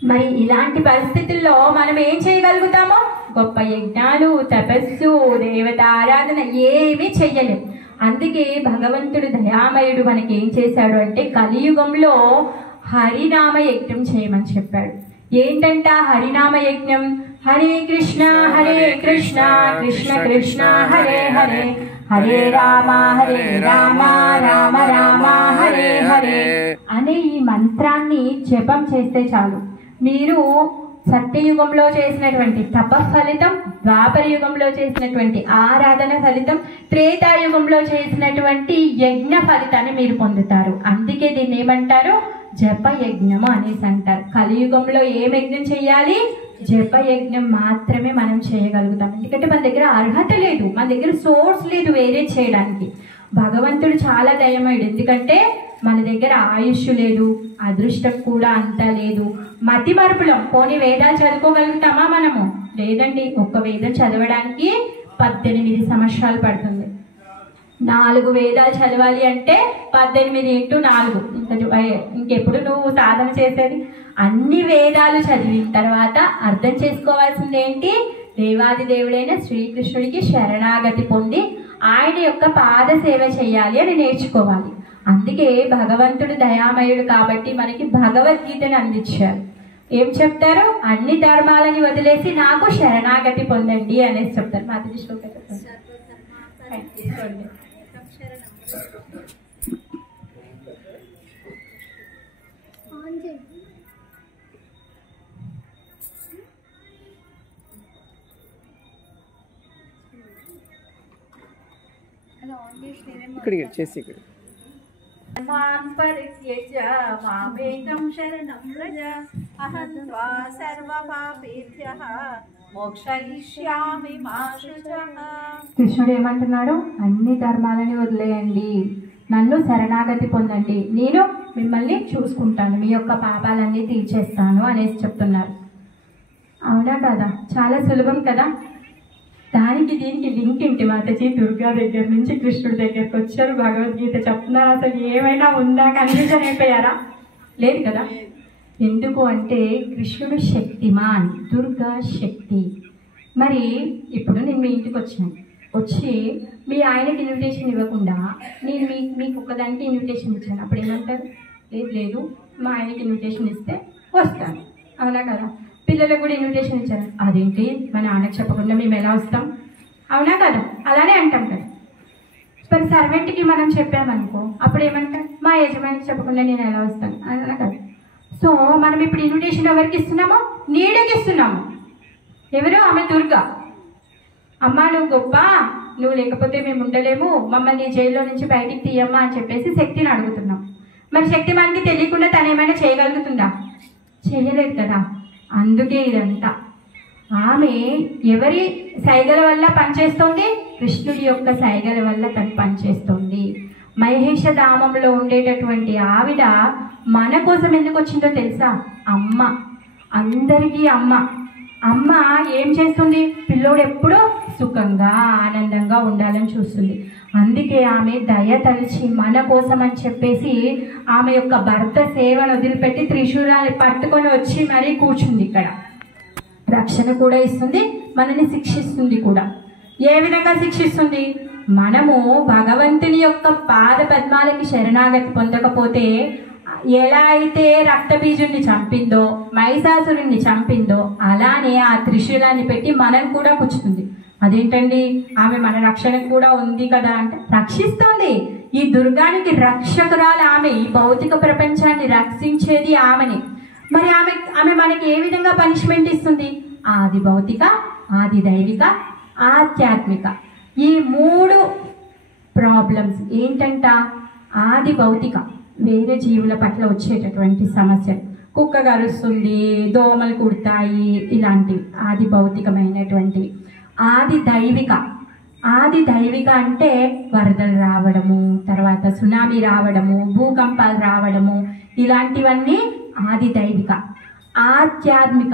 మరి ఇలాంటి పరిస్థితుల్లో మనం ఏం చేయగలుగుతామో? గొప్ప యజ్ఞాలు, తపస్సు, దేవత ఆరాధన ఏమీ చెయ్యలేం. అందుకే భగవంతుడు దయామయుడు మనకి ఏం చేశాడు అంటే కలియుగంలో హరినామ యజ్ఞం చేయమని చెప్పాడు. ఏంటంట హరినామ యజ్ఞం. హరే కృష్ణ కృష్ణ కృష్ణ హరే హరే, హరే రామ రామ రామ హరే హరే అనే ఈ మంత్రాన్ని జపం చేస్తే చాలు. మీరు సత్యయుగంలో చేసినటువంటి తప ఫలితం, ద్వాపర యుగంలో చేసినటువంటి ఆరాధన ఫలితం, త్రేతాయుగంలో చేసినటువంటి యజ్ఞ ఫలితాన్ని మీరు పొందుతారు. అందుకే దీన్ని ఏమంటారు? జప యజ్ఞము అనేసి అంటారు. కలియుగంలో ఏం యజ్ఞం చేయాలి? జప యజ్ఞం మాత్రమే మనం చేయగలుగుతాం. ఎందుకంటే మన దగ్గర అర్హత లేదు, మన దగ్గర సోర్స్ లేదు వేరే చేయడానికి. భగవంతుడు చాలా దయమయుడు. ఎందుకంటే మన దగ్గర ఆయుష్ లేదు, అదృష్టం కూడా అంతా లేదు, మతి మరుపులం. పోనీ వేదాలు చదువుకోగలుగుతామా మనము? లేదండి. ఒక్క వేదం చదవడానికి 18 సంవత్సరాలు పడుతుంది. 4 వేదాలు చదవాలి అంటే 18 × 4. ఇంకెప్పుడు నువ్వు సాధన చేసేది? అన్ని వేదాలు చదివిన తర్వాత అర్థం చేసుకోవాల్సింది ఏంటి? దేవాది దేవుడైన శ్రీకృష్ణుడికి శరణాగతి పొంది ఆయన యొక్క పాద సేవ చేయాలి అని నేర్చుకోవాలి. అందుకే భగవంతుడు దయామయుడు కాబట్టి మనకి భగవద్గీతను అందించారు. ఏం చెప్తారు? అన్ని ధర్మాలని వదిలేసి నాకు శరణాగతి పొందండి అనేసి చెప్తారు. మాది శ్లోకం చెప్పండి. ఇక్కడ చేసి ఇక్కడ పరిత్యజ్య మామేకం శరణం వ్రజ అహం త్వా సర్వపాపేభ్యః మోక్షయిష్యామి మా శుచః. కృష్ణుడు ఏమంటున్నాడు? అన్ని ధర్మాలని వదిలేయండి, నన్ను శరణాగతి పొందండి, నేను మిమ్మల్ని చూసుకుంటాను, మీ యొక్క పాపాలన్నీ తీర్చేస్తాను అనేసి చెప్తున్నారు. అవునా కదా? చాలా సులభం కదా? దానికి దీనికి లింక్ ఏంటి? మాతాజీ దుర్గా దగ్గర నుంచి కృష్ణుడి దగ్గరకు వచ్చారు, భగవద్గీత చెప్తున్నారు. అసలు ఏమైనా ఉందా? కన్ఫ్యూజన్ అయిపోయారా? లేదు కదా? ఎందుకు అంటే కృష్ణుడు శక్తిమాన్, దుర్గా శక్తి. మరి ఇప్పుడు నేను మీ ఇంటికి వచ్చి మీ ఆయనకి ఇన్విటేషన్ ఇవ్వకుండా నేను మీకు ఒక్కదానికి ఇన్విటేషన్ ఇచ్చాను. అప్పుడు ఏమంటారు? లేదు మా ఆయనకి ఇన్విటేషన్ ఇస్తే వస్తాను. అవునా కదా? పిల్లలకు కూడా ఇన్విటేషన్ ఇచ్చారు. అదేంటి మా నాన్నకి చెప్పకుండా మేము ఎలా వస్తాం? అవునా కదా? అలానే అంటాం కదా. మరి సర్వెంట్కి మనం చెప్పామనుకో, అప్పుడు ఏమంటాం? మా యజమానికి చెప్పకుండా నేను ఎలా వస్తాను? అవునా కదా? సో మనం ఇప్పుడు ఇన్విటేషన్ ఎవరికి ఇస్తున్నామో? నీడకి ఇస్తున్నాము. ఎవరు? ఆమె దుర్గా. అమ్మ నువ్వు గొప్ప, నువ్వు లేకపోతే మేము ఉండలేము, మమ్మల్ని జైల్లో నుంచి బయటికి తీయమ్మా అని చెప్పేసి శక్తిని అడుగుతున్నాం. మరి శక్తి మనకి తెలియకుండా తను ఏమైనా చేయగలుగుతుందా? చేయలేదు కదా. అందుకే ఇదంతా. ఆమె ఎవరి సైగల వల్ల పనిచేస్తోంది? కృష్ణుడి యొక్క సైగల వల్ల తను పనిచేస్తోంది. మహేష ధామంలో ఉండేటటువంటి ఆవిడ మన కోసం ఎందుకు వచ్చిందో తెలుసా? అమ్మ, అందరికీ అమ్మ. అమ్మ ఏం చేస్తుంది? పిల్లోడు ఎప్పుడూ సుఖంగా ఆనందంగా ఉండాలని చూస్తుంది. అందుకే ఆమె దయ తలిచి మన కోసం అని చెప్పేసి ఆమె యొక్క భర్త సేవను వదిలిపెట్టి త్రిశూలాన్ని పట్టుకొని వచ్చి మరీ కూర్చుంది. ఇక్కడ రక్షణ కూడా ఇస్తుంది, మనని శిక్షిస్తుంది కూడా. ఏ విధంగా శిక్షిస్తుంది? మనము భగవంతుని యొక్క పాద పద్మాలకి శరణాగతి పొందకపోతే ఎలా అయితే రక్తబీజుడిని చంపిందో, మహిషాసురుణ్ణి చంపిందో, అలానే ఆ త్రిశూలాన్ని పెట్టి మనం కూడా పుచ్చుతుంది. అదేంటండి, ఆమె మన రక్షణకు కూడా ఉంది కదా అంటే రక్షిస్తుంది. ఈ దుర్గానికి రక్షకురాలు ఆమె. ఈ భౌతిక ప్రపంచాన్ని రక్షించేది ఆమెని. మరి ఆమె మనకి ఏ విధంగా పనిష్మెంట్ ఇస్తుంది? ఆది భౌతిక, ఆది దైవిక, ఆధ్యాత్మిక. ఈ 3 ప్రాబ్లమ్స్ ఏంటంట? ఆది భౌతిక, వేరే జీవుల పట్ల వచ్చేటటువంటి సమస్యలు, కుక్క కరుస్తుంది, దోమలు కుడతాయి, ఇలాంటివి ఆది భౌతికమైనటువంటివి. ఆది దైవిక, ఆది దైవిక అంటే వరదలు రావడము, తర్వాత సునామీ రావడము, భూకంపాలు రావడము, ఇలాంటివన్నీ ఆది దైవిక. ఆధ్యాత్మిక,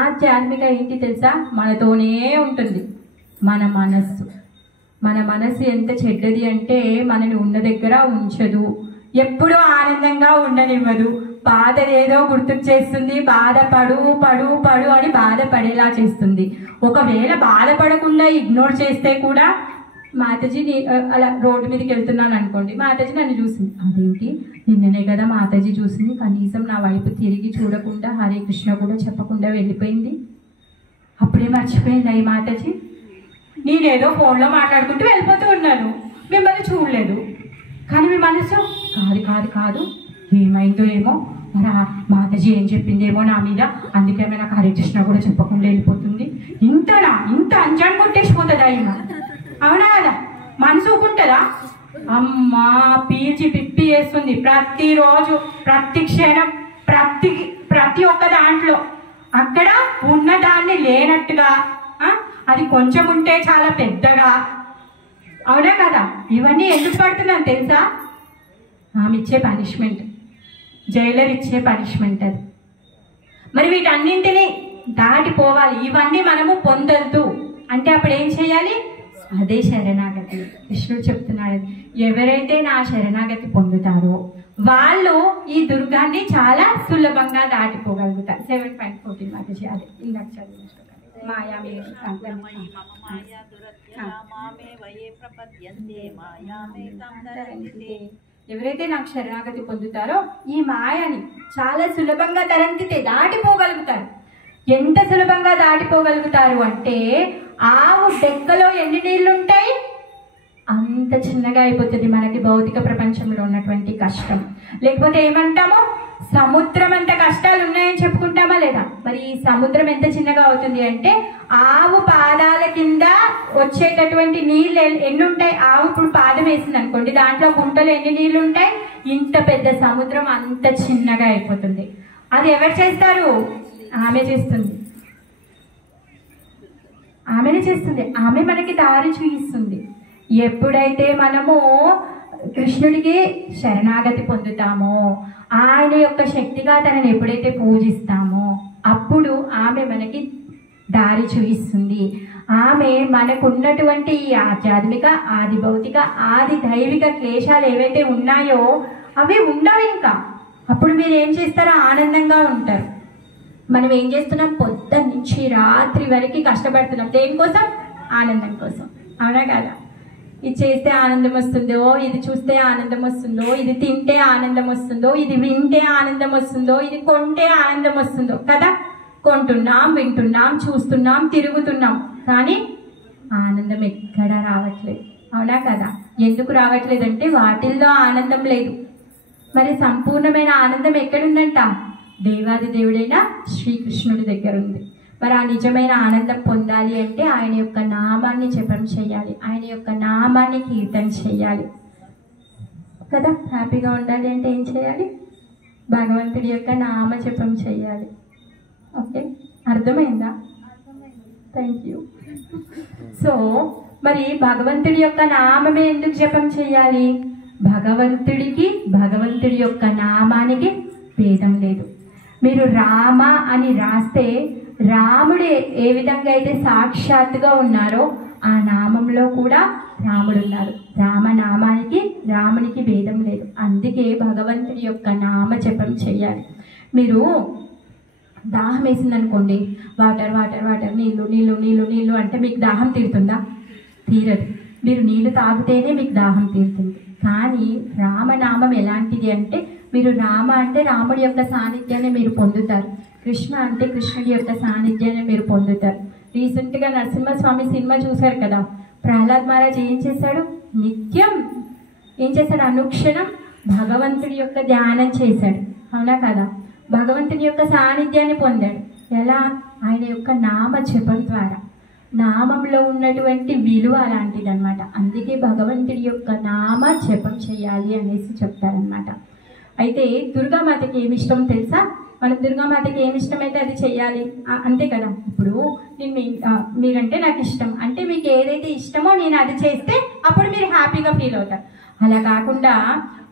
ఆధ్యాత్మిక ఏంటి తెలుసా? మనతోనే ఉంటుంది. మన మనస్సు, మన మనస్సు ఎంత చెడ్డది అంటే మనని ఉన్న దగ్గర ఉంచదు, ఎప్పుడూ ఆనందంగా ఉండనివ్వదు, బాధ ఏదో గుర్తుకు చేస్తుంది, బాధపడు పడు పడు అని బాధపడేలా చేస్తుంది. ఒకవేళ బాధపడకుండా ఇగ్నోర్ చేస్తే కూడా మాతాజీ అలా రోడ్డు మీదకి వెళ్తున్నాను అనుకోండి, మాతాజీ నన్ను చూసింది, అదేంటి నిన్ననే కదా మాతాజీ చూసింది, కనీసం నా వైపు తిరిగి చూడకుండా హరే కృష్ణ కూడా చెప్పకుండా వెళ్ళిపోయింది, అప్పుడే మర్చిపోయింది ఈ మాతాజీ. నేనేదో ఫోన్లో మాట్లాడుకుంటూ వెళ్ళిపోతూ ఉన్నాను, మిమ్మల్ని చూడలేదు. కానీ మీ మనసు కాదు కాదు కాదు, ఏమైందో ఏమో, మరి మాతాజీ ఏం చెప్పిందేమో నా మీద, అందుకేమో నాకు హరే కృష్ణ కూడా చెప్పకుండా వెళ్ళిపోతుంది. ఇంత అంజాన్ కొట్టేసిపోతుందా ఈమె? అవునా కదా? మనసు ఊకుంటుందా? అమ్మా పీల్చి పిప్పి వేస్తుంది ప్రతిరోజు, ప్రతి క్షణం, ప్రతి ఒక్క దాంట్లో. అక్కడ ఉన్నదాన్ని లేనట్టుగా, అది కొంచెం ఉంటే చాలా పెద్దగా. అవునా కదా? ఇవన్నీ ఎందుకు పడుతున్నాను తెలుసా? ఆమె ఇచ్చే పనిష్మెంట్, జైలర్ ఇచ్చే పనిష్మెంట్ అది. మరి వీటన్నింటినీ దాటిపోవాలి, ఇవన్నీ మనము పొందొద్దు అంటే అప్పుడు ఏం చేయాలి? అదే శరణాగతి. కృష్ణుడు చెప్తున్నాడు, ఎవరైతే నా శరణాగతి పొందుతారో వాళ్ళు ఈ దుర్గాన్ని చాలా సులభంగా దాటిపోగలుగుతారు. 7.14 మాతాజీ, అదే ఇందాక చదివిన ఎవరైతే నాకు శరణాగతి పొందుతారో ఈ మాయని చాలా సులభంగా తరంతితే దాటిపోగలుగుతారు. ఎంత సులభంగా దాటిపోగలుగుతారు అంటే, ఆవు డెక్కలో ఎన్ని నీళ్లు ఉంటాయి అంత చిన్నగా అయిపోతుంది మనకి భౌతిక ప్రపంచంలో ఉన్నటువంటి కష్టం. లేకపోతే ఏమంటాము, సముద్రం అంత కష్టాలు ఉన్నాయని చెప్పుకుంటామా లేదా? మరి ఈ సముద్రం ఎంత చిన్నగా అవుతుంది అంటే, ఆవు పాదాల కింద వచ్చేటటువంటి నీళ్ళు ఎన్ని ఉంటాయి? ఆవు ఇప్పుడు పాదం వేసింది అనుకోండి, దాంట్లో గుంటలు ఎన్ని నీళ్ళు ఉంటాయి? ఇంత పెద్ద సముద్రం అంత చిన్నగా అయిపోతుంది. అది ఎవరు చేస్తారు? ఆమె చేస్తుంది. ఆమెనే చేస్తుంది. ఆమె మనకి దారి చూపిస్తుంది. ఎప్పుడైతే మనము కృష్ణుడికి శరణాగతి పొందుతామో, ఆయన యొక్క శక్తిగా తనని ఎప్పుడైతే పూజిస్తామో, అప్పుడు ఆమె మనకి దారి చూపిస్తుంది. ఆమె మనకున్నటువంటి ఈ ఆధ్యాత్మిక, ఆది భౌతిక, ఆది దైవిక క్లేశాలు ఏవైతే ఉన్నాయో అవి ఉండవు ఇంకా. అప్పుడు మీరు ఏం చేస్తారో ఆనందంగా ఉంటారు. మనం ఏం చేస్తున్నాం? పొద్దున్న నుంచి రాత్రి వరకు కష్టపడుతున్నాం. దేనికోసం? ఆనందం కోసం. అవునా కదా? ఇది చేస్తే ఆనందం వస్తుందో, ఇది చూస్తే ఆనందం వస్తుందో, ఇది తింటే ఆనందం వస్తుందో, ఇది వింటే ఆనందం వస్తుందో, ఇది కొంటే ఆనందం వస్తుందో కదా? కొంటున్నాం, వింటున్నాం, చూస్తున్నాం, తిరుగుతున్నాం, కానీ ఆనందం ఎక్కడా రావట్లేదు. అవునా కదా? ఎందుకు రావట్లేదంటే వాటిల్లో ఆనందం లేదు. మరి సంపూర్ణమైన ఆనందం ఎక్కడుందంట? దేవాది దేవుడైన శ్రీకృష్ణుడి దగ్గర ఉంది. మరి ఆ నిజమైన ఆనందం పొందాలి అంటే ఆయన యొక్క నామాన్ని జపం చేయాలి, ఆయన యొక్క నామాన్ని కీర్తన చేయాలి కదా? హ్యాపీగా ఉండాలి అంటే ఏం చేయాలి? భగవంతుడి యొక్క నామ జపం చేయాలి. ఓకే, అర్థమైందా? Thank you. సో మరి భగవంతుడి యొక్క నామమే ఎందుకు జపం చేయాలి? భగవంతుడి యొక్క నామానికి భేదం లేదు. మీరు రామ అని రాస్తే రాముడు ఏ విధంగా అయితే సాక్షాత్తుగా ఉన్నారో ఆ నామంలో కూడా రాముడు ఉన్నారు. రామనామానికి రామునికి భేదం లేదు. అందుకే భగవంతుడి యొక్క నామ జపం చేయాలి. మీరు దాహం వేసిందనుకోండి, వాటర్ వాటర్ వాటర్, నీళ్ళు నీళ్ళు నీళ్ళు నీళ్ళు అంటే మీకు దాహం తీరుతుందా? తీరదు. మీరు నీళ్ళు తాగితేనే మీకు దాహం తీరుతుంది. కానీ రామనామం ఎలాంటిది అంటే, మీరు రామ అంటే రాముడి యొక్క సాన్నిధ్యాన్ని మీరు పొందుతారు, కృష్ణ అంటే కృష్ణుడి యొక్క సాన్నిధ్యాన్ని మీరు పొందుతారు. రీసెంట్గా నరసింహస్వామి సినిమా చూశారు కదా? ప్రహ్లాద్ మహారాజ్ ఏం చేశాడు? నిత్యం ఏం చేశాడు? అనుక్షణం భగవంతుడి యొక్క ధ్యానం చేశాడు. అవునా కదా? భగవంతుడి యొక్క సాన్నిధ్యాన్ని పొందాడు. ఎలా? ఆయన యొక్క నామ జపం ద్వారా. నామంలో ఉన్నటువంటి విలువ అలాంటిది అనమాట. అందుకే భగవంతుడి యొక్క నామ జపం చేయాలి అనేసి చెప్తారనమాట. అయితే దుర్గామాతకి ఏమి ఇష్టం తెలుసా? మనం దుర్గామాతకి ఏమి ఇష్టమైతే అది చెయ్యాలి, అంతే కదా? ఇప్పుడు నేను మీరంటే నాకు ఇష్టం అంటే మీకు ఏదైతే ఇష్టమో నేను అది చేస్తే అప్పుడు మీరు హ్యాపీగా ఫీల్ అవుతారు. అలా కాకుండా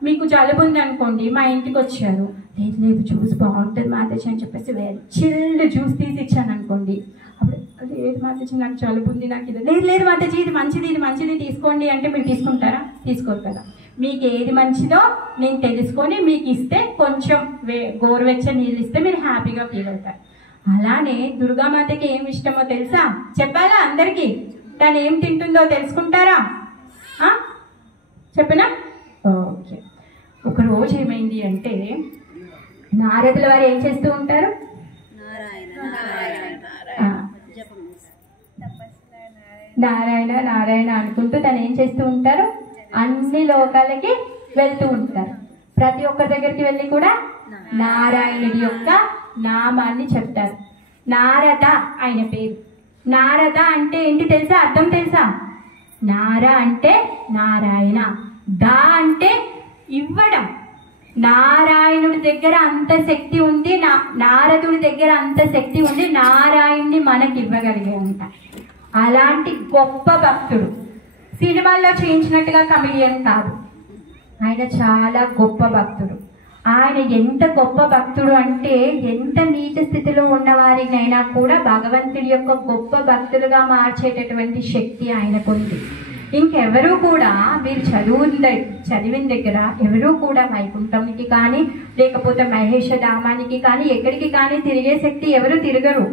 మీకు జలుబు ఉంది అనుకోండి, మా ఇంటికి వచ్చారు, లేదు లేదు జ్యూస్ బాగుంటుంది మాతాజీ అని చెప్పేసి చిల్డ్ జ్యూస్ తీసి ఇచ్చాను అనుకోండి, అప్పుడు లేదు మాతాజీ నాకు జలుబు ఉంది, నాకు ఇది లేదు లేదు మాతాజీ ఇది మంచిది తీసుకోండి అంటే మీరు తీసుకుంటారా? తీసుకోరు కదా. మీకు ఏది మంచిదో నేను తెలుసుకొని మీకు ఇస్తే, కొంచెం గోరువెచ్చని నీళ్ళు ఇస్తే మీరు హ్యాపీగా ఫీల్ అవుతారు. అలానే దుర్గామాతకి ఏమి ఇష్టమో తెలుసా? చెప్పాలా అందరికీ? తను ఏం తింటుందో తెలుసుకుంటారా? చెప్పనా? ఓకే. ఒకరోజు ఏమైంది అంటే నారదుల వారు ఏం చేస్తూ ఉంటారు? నారాయణ నారాయణ అనుకుంటూ తను ఏం చేస్తూ ఉంటారు? అన్ని లోకాలకి వెళ్తూ ఉంటారు. ప్రతి ఒక్క దగ్గరికి వెళ్ళి కూడా నారాయణుడి యొక్క నామాన్ని చెప్తారు. నారద ఆయన పేరు. నారద అంటే ఏంటి తెలుసా? అర్థం తెలుసా? నార అంటే నారాయణ, దా అంటే ఇవ్వడం. నారాయణుడి దగ్గర అంత శక్తి ఉంది, నారదుడి దగ్గర అంత శక్తి ఉంది, నారాయణ్ణి మనకి ఇవ్వగలిగే అంట. అలాంటి గొప్ప భక్తుడు. సినిమాల్లో చేయించినట్టుగా కమెడియన్ కాదు, ఆయన చాలా గొప్ప భక్తుడు. ఆయన ఎంత గొప్ప భక్తుడు అంటే ఎంత నీచ స్థితిలో ఉన్నవారినైనా కూడా భగవంతుడి యొక్క గొప్ప భక్తులుగా మార్చేటటువంటి శక్తి ఆయనకుంది. ఇంకెవరూ కూడా మీరు చదివిన దగ్గర ఎవరూ కూడా వైకుంఠంకి కానీ లేకపోతే మహేష ధామానికి కానీ ఎక్కడికి కానీ తిరిగే శక్తి ఎవరు తిరగరు.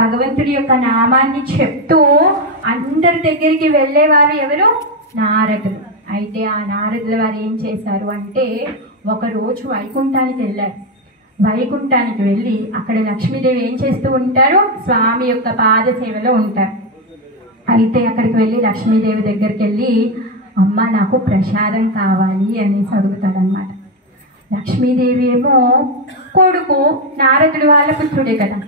భగవంతుడి యొక్క నామాన్ని చెప్తూ అందరి దగ్గరికి వెళ్ళేవారు ఎవరు? నారదులు. అయితే ఆ నారదుల వారు ఏం చేశారు అంటే ఒకరోజు వైకుంఠానికి వెళ్ళారు. వైకుంఠానికి వెళ్ళి అక్కడ లక్ష్మీదేవి ఏం చేస్తూ ఉంటారు? స్వామి యొక్క పాద సేవలో ఉంటారు. అయితే అక్కడికి వెళ్ళి లక్ష్మీదేవి దగ్గరికి వెళ్ళి అమ్మ నాకు ప్రసాదం కావాలి అనేసి అడుగుతాడనమాట. లక్ష్మీదేవి ఏమో కొడుకు నారదుడు వాళ్ళ పుత్రుడే కదా,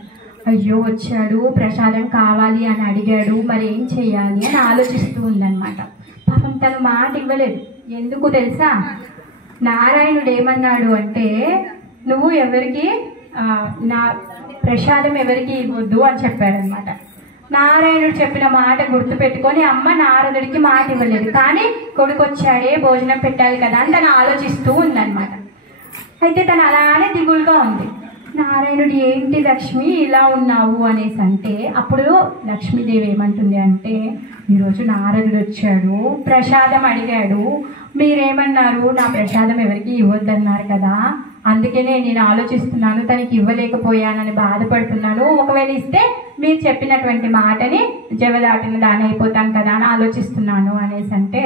అయ్యో వచ్చాడు ప్రసాదం కావాలి అని అడిగాడు, మరి ఏం చెయ్యాలి అని ఆలోచిస్తూ ఉందన్నమాట. పాపం తను మాట ఇవ్వలేదు. ఎందుకు తెలుసా? నారాయణుడు ఏమన్నాడు అంటే నువ్వు ఎవరికి నా ప్రసాదం ఎవరికి ఇవ్వద్దు అని చెప్పాడనమాట. నారాయణుడు చెప్పిన మాట గుర్తు పెట్టుకొని అమ్మ నారదుడికి మాట ఇవ్వలేదు, కానీ కొడుకు వచ్చాడే భోజనం పెట్టాలి కదా అని తను ఆలోచిస్తూ ఉందన్నమాట. అయితే తను అలానే దిగులుగా ఉంది. నారాయణుడు ఏంటి లక్ష్మి ఇలా ఉన్నావు అనేసి అంటే అప్పుడు లక్ష్మీదేవి ఏమంటుంది అంటే ఈరోజు నారదుడు వచ్చాడు, ప్రసాదం అడిగాడు, మీరేమన్నారు నా ప్రసాదం ఎవరికి ఇవ్వద్దన్నారు కదా, అందుకనే నేను ఆలోచిస్తున్నాను తనకి ఇవ్వలేకపోయానని బాధపడుతున్నాను, ఒకవేళ ఇస్తే మీరు చెప్పినటువంటి మాటని జవదాటిన దాని అయిపోతాను కదా అని ఆలోచిస్తున్నాను అనేసి అంటే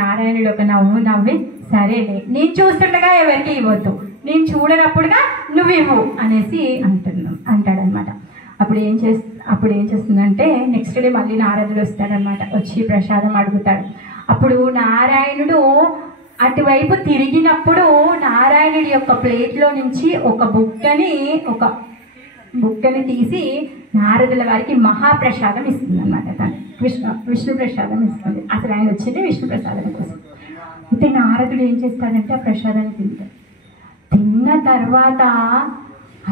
నారాయణుడు ఒక నవ్వు నవ్వి సరేలే నేను చూస్తుండగా ఎవరికి ఇవ్వద్దు, నేను చూడనప్పుడుగా నువ్వు ఇవ్వు అనేసి అంటాడనమాట. అప్పుడు ఏం చేస్తుందంటే నెక్స్ట్ డే మళ్ళీ నారదుడు వస్తాడనమాట. వచ్చి ప్రసాదం అడుగుతాడు. అప్పుడు నారాయణుడు అటువైపు తిరిగినప్పుడు నారాయణుడి యొక్క ప్లేట్లో నుంచి ఒక బుక్కని తీసి నారదుల వారికి మహాప్రసాదం ఇస్తుంది అనమాట. తను విష్ణు ప్రసాదం ఇస్తుంది. అసలు ఆయన వచ్చింది విష్ణు ప్రసాదం కోసం. అయితే నారదుడు ఏం చేస్తాడంటే ఆ ప్రసాదాన్ని తింటాడు. తిన్న తర్వాత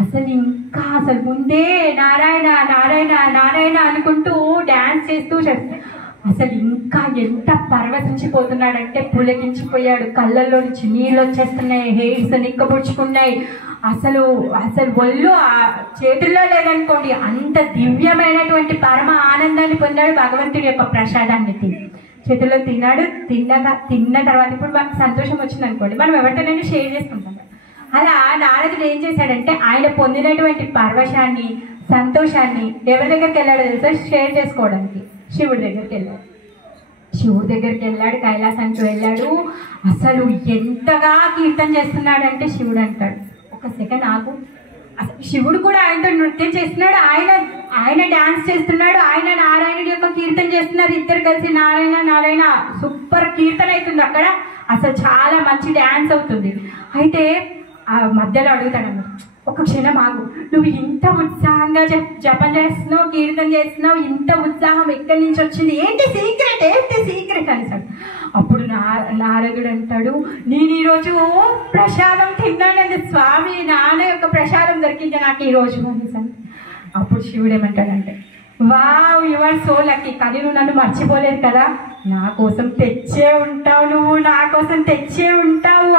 అసలు ముందే నారాయణ నారాయణ నారాయణ అనుకుంటూ డ్యాన్స్ చేస్తూ అసలు ఇంకా ఎంత పరవశించిపోతున్నాడంటే పులకించిపోయాడు. కళ్ళల్లో నుంచి నీళ్ళు వచ్చేస్తున్నాయి, హెయిర్స్ నిక్కబుచ్చుకున్నాయి. అసలు ఒళ్ళు చేతుల్లో లేదనుకోండి, అంత దివ్యమైనటువంటి పరమ ఆనందాన్ని పొందాడు భగవంతుడి యొక్క ప్రసాదాన్ని చేతుల్లో తిన్నాడు. తిన్న తర్వాత ఇప్పుడు మనకు సంతోషం వచ్చింది అనుకోండి, మనం ఎవరితోనైనా షేర్ చేసుకుంటాం. అలా నారదుడు ఏం చేశాడంటే ఆయన పొందినటువంటి పరవశాన్ని సంతోషాన్ని ఎవరి దగ్గరికి వెళ్ళాడో తెలుసా? షేర్ చేసుకోవడానికి శివుడి దగ్గరికి వెళ్ళాడు. కైలాసానికి వెళ్ళాడు. అసలు ఎంతగా కీర్తన చేస్తున్నాడంటే శివుడు అంటాడు ఒక సెకండ్ ఆగు. అసలు శివుడు కూడా ఆయనతో నృత్యం చేస్తున్నాడు, ఆయన డాన్స్ చేస్తున్నాడు, ఆయన నారాయణుడి యొక్క కీర్తన చేస్తున్నారు. ఇద్దరు కలిసి నారాయణ నారాయణ సూపర్ కీర్తన అవుతుంది అక్కడ. అసలు చాలా మంచి డాన్స్ అవుతుంది. అయితే ఆ మధ్యలో అడుగుతాడన్నమాట, ఒక క్షణం ఆగు, నువ్వు ఇంత ఉత్సాహంగా జపం చేస్తున్నావు, కీర్తన చేస్తున్నావు, ఇంత ఉత్సాహం ఎక్కడి నుంచి వచ్చింది, ఏంటి సీక్రెట్ అనేసాడు. అప్పుడు నారదుడు అంటాడు, నేను ఈరోజు ప్రసాదం తిన్నానండి స్వామి, నాన్న యొక్క ప్రసాదం దొరికింది నాకు ఈరోజు అనేసాను. అప్పుడు శివుడు ఏమంటాడంటే wow you are so lucky, కానీ నువ్వు నన్ను మర్చిపోలేదు కదా, నా కోసం తెచ్చే ఉంటావు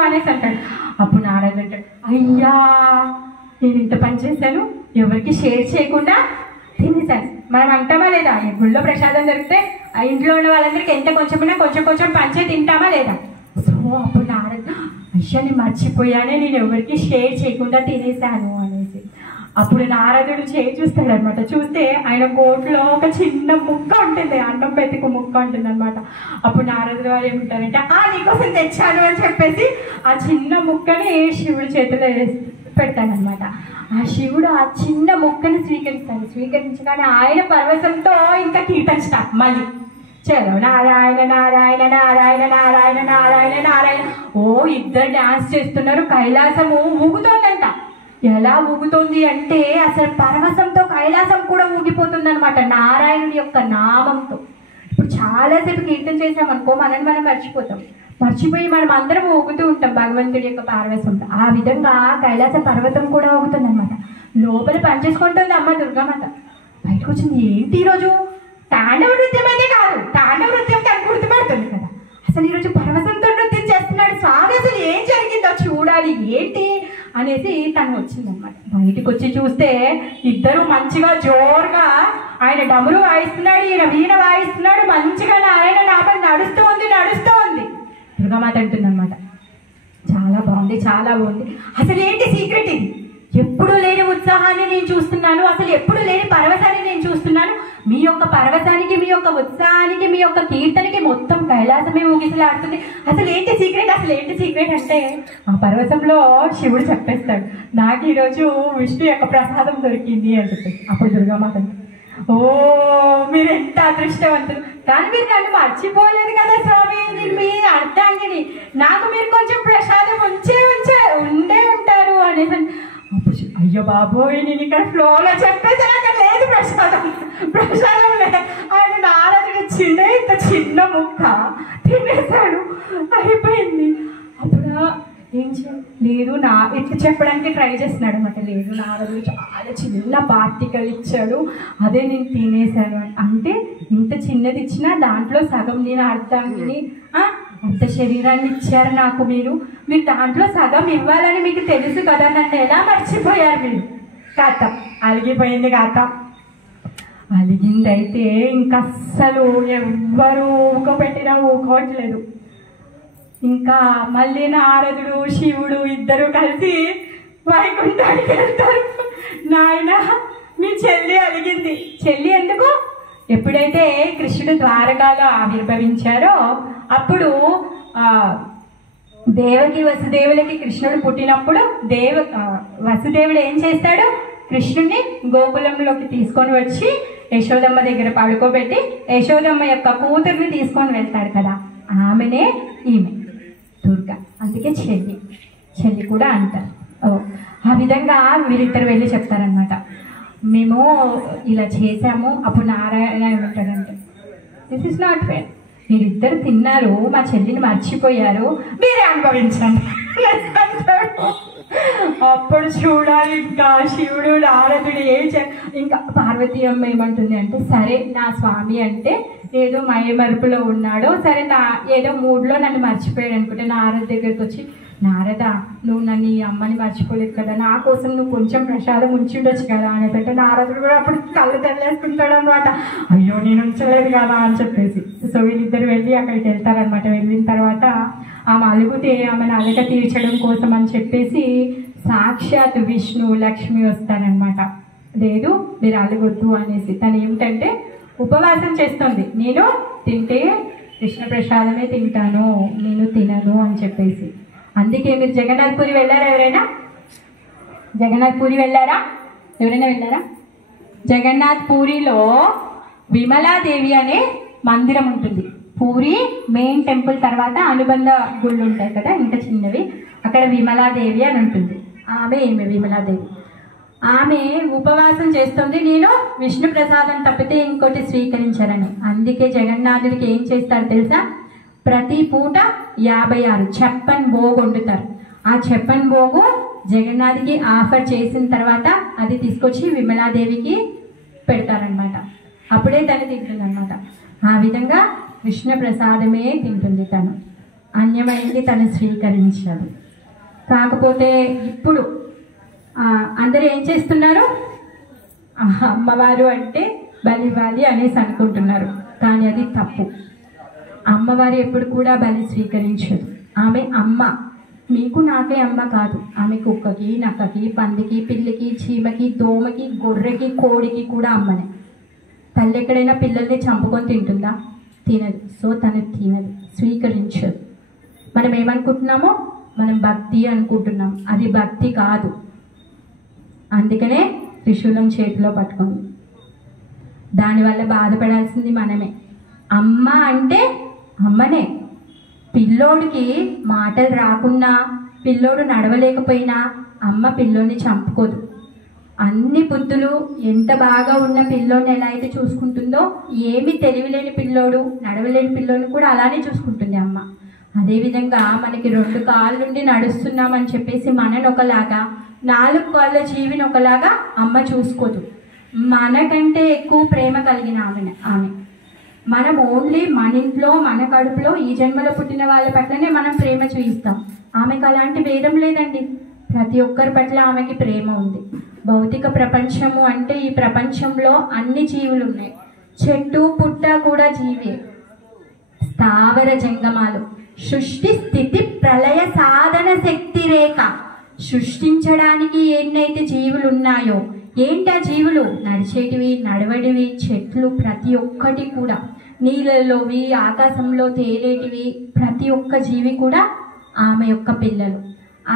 అనేసి అంటాడు. అప్పుడు నారదుడు అంటాడు, అయ్యా నేను ఇంత పని చేశాను, ఎవరికి షేర్ చేయకుండా తినేసాను. మనం అంటామా లేదా? గుళ్ళో ప్రసాదం దొరికితే ఆ ఇంట్లో ఉన్న వాళ్ళందరికీ ఎంత కొంచెమైనా కొంచెం పంచే తింటామా లేదా? సో అప్పుడు నారదుడు, అయ్యా నేను మర్చిపోయానే, నేను ఎవరికి షేర్ చేయకుండా తినేసాను అనేసి. అప్పుడు నారదుడు చేయి చూస్తాడు అనమాట. చూస్తే ఆయన కోట్లో ఒక చిన్న ముక్క ఉంటుంది, అన్నం పెతికు ముక్క ఉంటుంది అనమాట. అప్పుడు నారదుడు వారు ఏమంటారంటే నీకోసం తెచ్చాను అని చెప్పేసి ఆ చిన్న ముక్కని శివుడి చేతిలో పెడతాడనమాట. ఆ శివుడు ఆ చిన్న ముక్కని స్వీకరించగానే ఆయన పరవశంతో ఇంకా కీర్తన స్టార్ట్ మళ్ళీ చలో నారాయణ నారాయణ నారాయణ నారాయణ నారాయణ నారాయణ. ఇద్దరు డాన్స్ చేస్తున్నారు, కైలాసము ఊగుతోందంట. ఎలా ఊగుతోంది అంటే అసలు పరవశంతో కైలాసం కూడా ఊగిపోతుంది అనమాట నారాయణుడి యొక్క నామంతో. ఇప్పుడు చాలాసేపు కీర్తన చేసామనుకో మనని మనం మర్చిపోయి మనం అందరం ఊగుతూ ఉంటాం భగవంతుడి యొక్క పరవశంతో. ఆ విధంగా కైలాస పర్వతం కూడా ఊగుతుంది అనమాట. లోపల పనిచేసుకుంటుంది అమ్మ దుర్గామాత. బయటకు వచ్చింది, ఏంటి ఈరోజు తాండవ నృత్యం అయితే కాదు, తాండవ నృత్యం తను గుర్తుపడుతుంది కదా, అసలు ఈరోజు పరవశంతో నృత్యం చేస్తున్నాడు స్వామి, అసలు ఏం జరిగిందో చూడాలి ఏంటి అనేసి తను వచ్చిందనమాట. బయటకు వచ్చి చూస్తే ఇద్దరు మంచిగా జోరుగా ఆయన డమరు వాయిస్తున్నాడు, ఈయన వీణ వాయిస్తున్నాడు, మంచిగా నారాయణ నామం నడుస్తూ ఉంది. దుర్గామాత అంటుందన్నమాట, చాలా బాగుంది. అసలు ఏంటి సీక్రెట్ ఇది? ఎప్పుడు లేని ఉత్సాహాన్ని నేను చూస్తున్నాను, అసలు ఎప్పుడు లేని పరవశాన్ని నేను చూస్తున్నాను. మీ యొక్క పరవశానికి, మీ యొక్క ఉత్సాహానికి, మీ యొక్క కీర్తనకి మొత్తం కైలాసమే ఊగిసలాడుతుంది. అసలు ఏంటి సీక్రెట్ అంటే ఆ పరవశంలో శివుడు చెప్పేస్తాడు, నాకు ఈరోజు విష్ణు యొక్క ప్రసాదం దొరికింది అని చెప్పేసి. అప్పుడు దుర్గామాత మీరు ఎంత అదృష్టవంతులు, కానీ మీరు నన్ను మర్చిపోలేదు కదా స్వామి, నేను మీ అర్థాంగిని, నాకు మీరు కొంచెం ప్రసాదం ఉండే ఉంటారు అనేసి. అయ్యో బాబోయ్, నేను ఇక్కడ ఫ్లోలో చెప్పేసి అక్కడ లేదు ప్రసాదం లేదు. ఆయన నారదుడు ఇంత చిన్న ముక్క తినేశాడు, అయిపోయింది. అప్పుడు ఏం లేదు ఇట్లా చెప్పడానికి ట్రై చేస్తున్నాడు అనమాట. లేదు నారదుడు చాలా చిన్న పార్టికల్ ఇచ్చాడు, అదే నేను తినేశాను అంటే ఇంత చిన్నది ఇచ్చినా దాంట్లో సగం నేను అర్థాన్ని అంత శరీరాన్ని ఇచ్చారు నాకు, మీరు దాంట్లో సగం ఇవ్వాలని మీకు తెలుసు కదా, నన్ను ఎలా మర్చిపోయారు మీరు? కథ అలిగిపోయింది. అలిగిందైతే ఇంకా అస్సలు ఎవ్వరూ ఊకపెట్టినా ఊకోవట్లేదు. ఇంకా మళ్ళీ నారదుడు శివుడు ఇద్దరు కలిసి వైకుంఠానికి వెళ్తారు. నాయన మీ చెల్లి అలిగింది. చెల్లి ఎందుకు? ఎప్పుడైతే కృష్ణుడు ద్వారకాలో ఆవిర్భవించారో అప్పుడు దేవకి వసుదేవులకి కృష్ణుడు పుట్టినప్పుడు వసుదేవుడు ఏం చేస్తాడు, కృష్ణుడిని గోకులంలోకి తీసుకొని వచ్చి యశోదమ్మ దగ్గర పడుకోబెట్టి యశోదమ్మ యొక్క కూతుర్ని తీసుకొని వెళ్తాడు కదా, ఆమెనే ఈమె దుర్గా. అందుకే చెల్లి కూడా అంటారు. ఆ విధంగా వీరిద్దరు వెళ్ళి చెప్తారనమాట, మేము ఇలా చేశాము. అప్పుడు నారాయణ ఏమంటారంటే, దిస్ ఇస్ నాట్ ఫేర్, మీరిద్దరు తిన్నారు, మా చెల్లిని మర్చిపోయారు, మీరే అనుభవించండి. అప్పుడు చూడాలి ఇంకా శివుడు నారదుడు ఇంకా పార్వతీ అమ్మ ఏమంటుంది అంటే, సరే నా స్వామి అంటే ఏదో మయమరుపులో ఉన్నాడో, సరే ఏదో మూడ్లో నన్ను మర్చిపోయాడు అనుకుంటే నారద దగ్గరికి వచ్చి, నారద నువ్వు నన్ను ఈ అమ్మని మర్చిపోలేదు కదా, నా కోసం నువ్వు కొంచెం ప్రసాదం ఉంచి ఉండొచ్చు కదా అనేదంటే నారదుడు కూడా అప్పుడు కళ్ళు తెల్లేసుకుంటాడు అనమాట. అయ్యో నేను ఉంచలేదు కదా అని చెప్పేసి. సో వీళ్ళిద్దరు వెళ్ళి అక్కడికి వెళ్తారనమాట. వెళ్ళిన తర్వాత ఆమె అలుగుతే ఆమెను అలక తీర్చడం కోసం అని చెప్పేసి సాక్షాత్ విష్ణు లక్ష్మి వస్తారనమాట. లేదు మీరు అలగొద్దు అనేసి. తను ఏమిటంటే ఉపవాసం చేస్తుంది, నేను తింటే కృష్ణ ప్రసాదమే తింటాను, నేను తినను అని చెప్పేసి. అందుకే మీరు జగన్నాథ్ పూరి వెళ్ళారా? ఎవరైనా వెళ్ళారా? జగన్నాథ్ పూరిలో విమలాదేవి అనే మందిరం ఉంటుంది. పూరి మెయిన్ టెంపుల్ తర్వాత అనుబంధ గుళ్ళు ఉంటాయి కదా ఇంకా చిన్నవి, అక్కడ విమలాదేవి అని ఉంటుంది. ఈమె విమలాదేవి. ఆమె ఉపవాసం చేస్తుంది, నేను విష్ణు ప్రసాదం తప్పితే ఇంకోటి స్వీకరించారని. అందుకే జగన్నాథుడికి ఏం చేస్తారు తెలుసా, ప్రతి పూట 56 చెప్పన్ భోగు వండుతారు. ఆ చెప్పన్ భోగు జగన్నాథ్కి ఆఫర్ చేసిన తర్వాత అది తీసుకొచ్చి విమలాదేవికి పెడతారనమాట. అప్పుడే తను తింటుందన్నమాట. ఆ విధంగా విష్ణు ప్రసాదమే తింటుంది తను, అన్యమైనది తను స్వీకరించాడు. కాకపోతే ఇప్పుడు అందరూ ఏం చేస్తున్నారు, అమ్మవారు అంటే బలివ్వాలి అనేసి అనుకుంటున్నారు, కానీ అది తప్పు. అమ్మవారు ఎప్పుడు కూడా బలి స్వీకరించదు. ఆమె అమ్మ, మీకు నాకే అమ్మ కాదు, ఆమె కుక్కకి, నక్కకి, పందికి, పిల్లికి, చీమకి, దోమకి, గొర్రెకి, కోడికి కూడా అమ్మనే. తల్లి ఎక్కడైనా పిల్లల్ని చంపుకొని తింటుందా? తినదు. సో తను తినదు, స్వీకరించదు. మనం ఏమనుకుంటున్నామో మనం భక్తి అనుకుంటున్నాం, అది భక్తి కాదు. అందుకనే త్రిశూలం చేతిలో పట్టుకుంది. దానివల్ల బాధపడాల్సింది మనమే. అమ్మ అంటే అమ్మనే. పిల్లోడికి మాటలు రాకున్నా, పిల్లోడు నడవలేకపోయినా అమ్మ పిల్లోని చంపుకోదు. అన్ని బుద్ధులు ఎంత బాగా ఉన్న పిల్లోని ఎలా అయితే చూసుకుంటుందో, ఏమి తెలివిలేని పిల్లోడు, నడవలేని పిల్లోని కూడా అలానే చూసుకుంటుంది అమ్మ. అదేవిధంగా మనకి 2 కాళ్ళుండి నడుస్తున్నామని చెప్పేసి మనని ఒకలాగా, 4 కాళ్ళ జీవిని ఒకలాగా అమ్మ చూసుకోదు. మనకంటే ఎక్కువ ప్రేమ కలిగిన ఆమె. మనం ఓన్లీ మన ఇంట్లో, మన కడుపులో ఈ జన్మలో పుట్టిన వాళ్ళ పట్లనే మనం ప్రేమ చూపిస్తాం. ఆమెకు అలాంటి భేదం లేదండి. ప్రతి ఒక్కరి పట్ల ఆమెకి ప్రేమ ఉంది. భౌతిక ప్రపంచము అంటే ఈ ప్రపంచంలో అన్ని జీవులు ఉన్నాయి. చెట్టు పుట్ట కూడా జీవే. స్థావర జంగమాలు, సృష్టి స్థితి ప్రళయ సాధన శక్తి రేఖ. సృష్టించడానికి ఎన్నైతే జీవులు ఉన్నాయో, ఏంటా జీవులు? నడిచేటివి, నడవడివి, చెట్లు, ప్రతి ఒక్కటి కూడా, నీళ్ళలోవి, ఆకాశంలో తేలేటివి, ప్రతి ఒక్క జీవి కూడా ఆమె యొక్క పిల్లలు.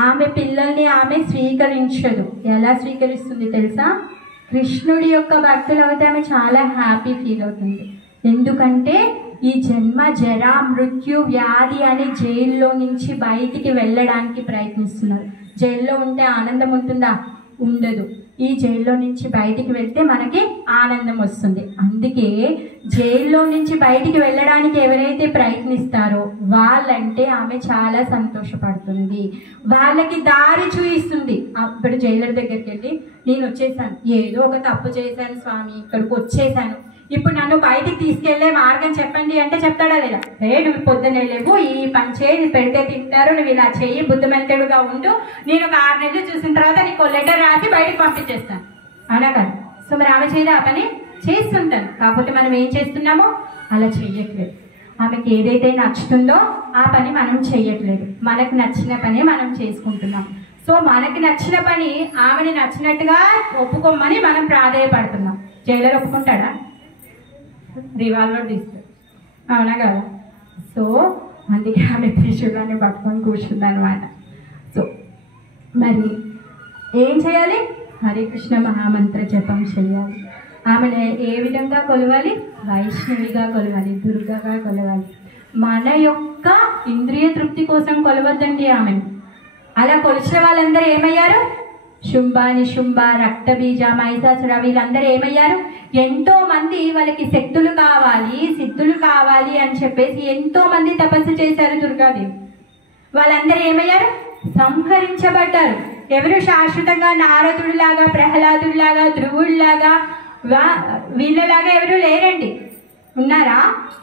ఆమె పిల్లల్ని ఆమె స్వీకరించదు. ఎలా స్వీకరిస్తుంది తెలుసా? కృష్ణుడి యొక్క భక్తులు అయితే ఆమె చాలా హ్యాపీ ఫీల్ అవుతుంది. ఎందుకంటే ఈ జన్మ జరా మృత్యు వ్యాధి అనే జైల్లో నుంచి బయటికి వెళ్ళడానికి ప్రయత్నిస్తున్నారు. జైల్లో ఉంటే ఆనందం ఉంటుందా? ఉండదు. ఈ జైల్లో నుంచి బయటికి వెళ్తే మనకి ఆనందం వస్తుంది. అందుకే జైల్లో నుంచి బయటికి వెళ్ళడానికి ఎవరైతే ప్రయత్నిస్తారో వాళ్ళంటే ఆమె చాలా సంతోషపడుతుంది. వాళ్ళకి దారి చూపిస్తుంది. అప్పుడు జైలర్ దగ్గరికి వెళ్ళి, నేను వచ్చేసాను, ఏదో ఒక తప్పు చేశాను స్వామి, ఇక్కడికి వచ్చేసాను, ఇప్పుడు నన్ను బయటికి తీసుకెళ్లే మార్గం చెప్పండి అంటే చెప్తాడా లేదా? నువ్వు పొద్దున్నే లేవు, ఈ పని చేయి, పెడితే తింటారు, నువ్వు ఇలా చేయి, బుద్ధిమంతుడుగా ఉండు, నేను ఒక 6 నెలలు చూసిన తర్వాత నీకు లెటర్ రాసి బయటకు పంపించేస్తాను అవునా కదా? సో మరి ఆమె చేయదా? ఆ పని చేస్తుంటాను. కాకపోతే మనం ఏం చేస్తున్నామో అలా చెయ్యట్లేదు. ఆమెకి ఏదైతే నచ్చుతుందో ఆ పని మనం చెయ్యట్లేదు. మనకు నచ్చిన పని మనం చేసుకుంటున్నాం. సో మనకి నచ్చిన పని ఆమెని నచ్చినట్టుగా ఒప్పుకోమని మనం ప్రాధేయపడుతున్నాం. జైలర్ ఒప్పుకుంటాడా? రివాల్వర్ తీస్తాడు అవునా కదా? సో అందుకే ఆమె త్రిశూలాన్ని పట్టుకొని కూర్చుంది అనమాట. సో మరి ఏం చేయాలి? హరే కృష్ణ మహామంత్ర జపం చేయాలి. ఆమెను ఏ విధంగా కొలవాలి? వైష్ణవిగా కొలవాలి, దుర్గగా కొలవాలి. మన యొక్క ఇంద్రియ తృప్తి కోసం కొలవద్దండి ఆమెను. అలా కొలిచిన వాళ్ళందరూ ఏమయ్యారు? శుంభ, నిశుంభ, రక్తబీజ, మహిషాసుర, వీళ్ళందరూ ఏమయ్యారు? ఎంతో మంది వాళ్ళకి శక్తులు కావాలి, సిద్ధులు కావాలి అని చెప్పేసి ఎంతో మంది తపస్సు చేశారు దుర్గాదేవి. వాళ్ళందరూ ఏమయ్యారు? సంహరించబడ్డారు. ఎవరు శాశ్వతంగా నారదుడిలాగా, ప్రహ్లాదుడిలాగా, ధ్రువుడిలాగా, వీళ్ళలాగా ఎవరు లేరండి. ఉన్నారా?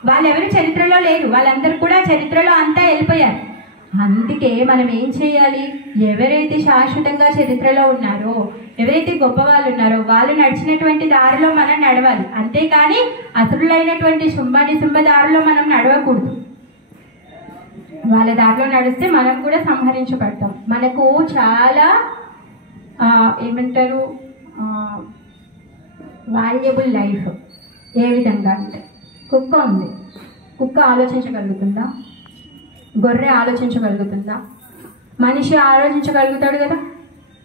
వాళ్ళెవరు చరిత్రలో లేరు. వాళ్ళందరూ కూడా చరిత్రలో అంతా వెళ్ళిపోయారు. అందుకే మనం ఏం చేయాలి? ఎవరైతే శాశ్వతంగా చరిత్రలో ఉన్నారో, ఎవరైతే గొప్ప వాళ్ళు ఉన్నారో వాళ్ళు నడిచినటువంటి దారిలో మనం నడవాలి. అంతేకాని అసురులైనటువంటి శుంభ నిశుంభ దారిలో మనం నడవకూడదు. వాళ్ళ దారిలో నడిస్తే మనం కూడా సంహరించబడతాం. మనకు చాలా ఏమంటారు వాల్యుబుల్ లైఫ్. ఏ విధంగా అంటే, కుక్క ఉంది. కుక్క ఆలోచించగలుగుతుందా? గొర్రె ఆలోచించగలుగుతుందా? మనిషి ఆలోచించగలుగుతాడు కదా?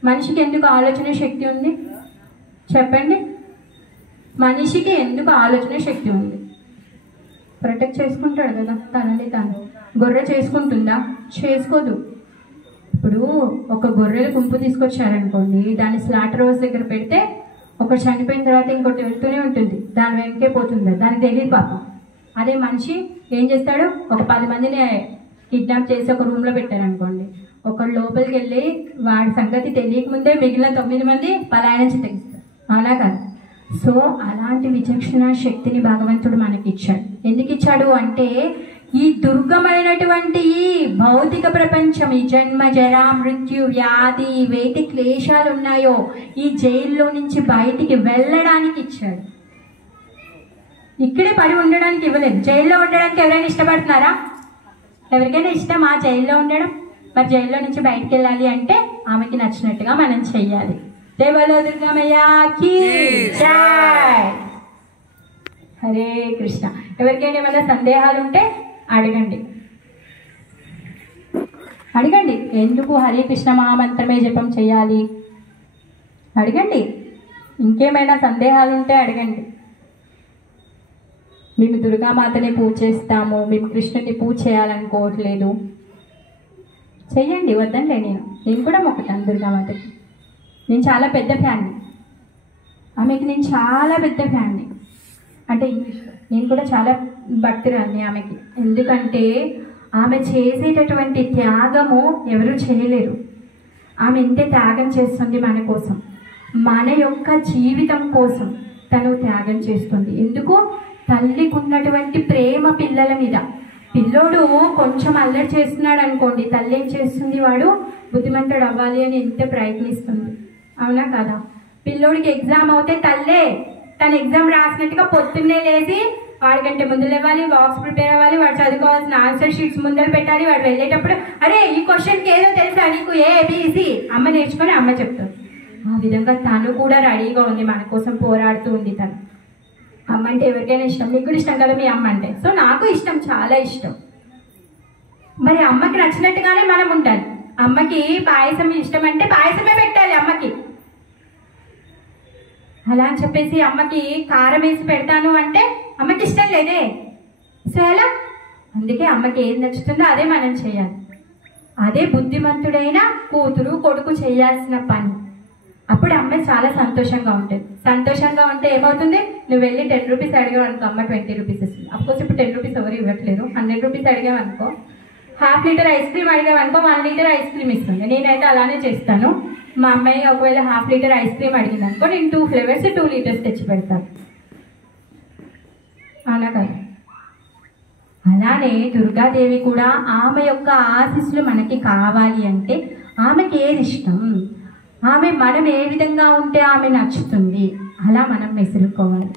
మనిషికి ఎందుకు ఆలోచన శక్తి ఉంది చెప్పండి? మనిషికి ఎందుకు ఆలోచన శక్తి ఉంది? ప్రొటెక్ట్ చేసుకుంటాడు కదా తనని తాను. గొర్రె చేసుకుంటుందా? చేసుకోదు. ఇప్పుడు ఒక గొర్రెల గుంపు తీసుకొచ్చారనుకోండి, దాన్ని స్లాటర్ హౌస్ దగ్గర పెడితే ఒకటి చనిపోయిన తర్వాత ఇంకోటి వెళ్తూనే ఉంటుంది, దాని వెనకే పోతుంది, దానికి తెలియదు పాపం. అదే మనిషి ఏం చేస్తాడు? ఒక 10 మందిని కిడ్నాప్ చేసి ఒక రూమ్లో పెట్టారనుకోండి, ఒకడు లోపలికి వెళ్ళి వాడి సంగతి తెలియకముందే మిగిలిన 9 మంది పలాయనం తెగిస్తారు అవునా కదా? సో అలాంటి విచక్షణ శక్తిని భగవంతుడు మనకి ఇచ్చాడు. ఎందుకు ఇచ్చాడు అంటే, ఈ దుర్గమైనటువంటి ఈ భౌతిక ప్రపంచం, ఈ జన్మ జరా మృత్యు వ్యాధి ఏవైతే క్లేశాలు ఉన్నాయో ఈ జైల్లో నుంచి బయటికి వెళ్ళడానికి ఇచ్చాడు. ఇక్కడే పడి ఉండడానికి ఇవ్వలేదు. జైల్లో ఉండడానికి ఎవరైనా ఇష్టపడుతున్నారా? ఎవరికైనా ఇష్టమా జైల్లో ఉండడం? మరి జైల్లో నుంచి బయటికి వెళ్ళాలి అంటే ఆమెకి నచ్చినట్టుగా మనం చెయ్యాలి. దేవలో దుర్గమయ్యకి జై. హరే కృష్ణ. ఎవరికైనా ఏమైనా సందేహాలు ఉంటే అడగండి. ఎందుకు హరే కృష్ణ మహామంత్రమే జపం చేయాలి అడగండి. ఇంకేమైనా సందేహాలు ఉంటే అడగండి. మేము దుర్గామాతని పూజ చేస్తాము, మేము కృష్ణుని పూజ చేయాలనుకోవట్లేదు, చెయ్యండి, వద్దంలే. నేను కూడా మొక్కుతాను దుర్గామాతకి. నేను చాలా పెద్ద ఫ్యాన్ని, ఆమెకి నేను చాలా పెద్ద ఫ్యాన్ని. అంటే ఇంగ్లీష్లో నేను కూడా చాలా భక్తురాన్ని ఆమెకి. ఎందుకంటే ఆమె చేసేటటువంటి త్యాగము ఎవరు చేయలేరు. ఆమె ఎంతే త్యాగం చేస్తుంది మన కోసం, మన యొక్క జీవితం కోసం తను త్యాగం చేస్తుంది. ఎందుకు? తల్లికి ఉన్నటువంటి ప్రేమ పిల్లల మీద. పిల్లోడు కొంచెం అల్లరి చేస్తున్నాడు అనుకోండి, తల్లి ఏం చేస్తుంది? వాడు బుద్ధిమంతుడు అవ్వాలి అని ఎంతో ప్రయత్నిస్తుంది. అవునా కదా? పిల్లోడికి ఎగ్జామ్ అవుతే తల్లే తను ఎగ్జామ్ రాసినట్టుగా పొద్దున్నే లేచి వాడికంటే ముందు లేవాలి, బాక్స్ ప్రిపేర్ అవ్వాలి, వాడు చదువుకోవాల్సిన ఆన్సర్ షీట్స్ ముందర పెట్టాలి. వాడు వెళ్ళేటప్పుడు అరే ఈ క్వశ్చన్కి ఏదో తెలుసా నీకు, ఏబిసి అమ్మ నేర్చుకొని అమ్మ చెప్తుంది. ఆ విధంగా తను కూడా రెడీగా ఉంది, మన కోసం పోరాడుతూ ఉంది. తను అమ్మ అంటే ఎవరికైనా ఇష్టం. మీకు కూడా ఇష్టం కదా మీ అమ్మ అంటే. సో నాకు ఇష్టం, చాలా ఇష్టం. మరి అమ్మకి నచ్చినట్టుగానే మనం ఉండాలి. అమ్మకి పాయసం ఇష్టం అంటే పాయసమే పెట్టాలి అమ్మకి. అలా అని చెప్పేసి అమ్మకి కారం వేసి పెడతాను అంటే అమ్మకి ఇష్టం లేదే. సో ఎలా? అందుకే అమ్మకి ఏం నచ్చుతుందో అదే మనం చేయాలి. అదే బుద్ధిమంతుడైన కూతురు కొడుకు చేయాల్సిన పని. అప్పుడు అమ్మ చాలా సంతోషంగా ఉంటుంది. సంతోషంగా ఉంటే ఏమవుతుంది? నువ్వు వెళ్ళి 10 రూపీస్ అడిగావు అనుకో, అమ్మ 20 రూపీస్ ఇస్తుంది. అఫ్కోర్స్ ఇప్పుడు 10 రూపీస్ ఎవరు ఇవ్వట్లేదు. 100 రూపీస్ అడిగావు అనుకో, ½ లీటర్ ఐస్ క్రీమ్ అడిగావు అనుకో, 1 లీటర్ ఐస్ క్రీమ్ ఇస్తుంది. నేనైతే అలానే చేస్తాను. మా అమ్మాయి ఒకవేళ ½ లీటర్ ఐస్ క్రీమ్ అడిగింది అనుకో, నేను 2 ఫ్లేవర్స్ 2 లీటర్స్ తెచ్చి పెడతాను. అవునా కదా? అలానే దుర్గాదేవి కూడా ఆమె యొక్క ఆశీస్సులు మనకి కావాలి అంటే ఆమెకి ఏది ఇష్టం, ఆమె మనం ఏ విధంగా ఉంటే ఆమె నచ్చుతుంది, అలా మనం మెసులుకోవాలి.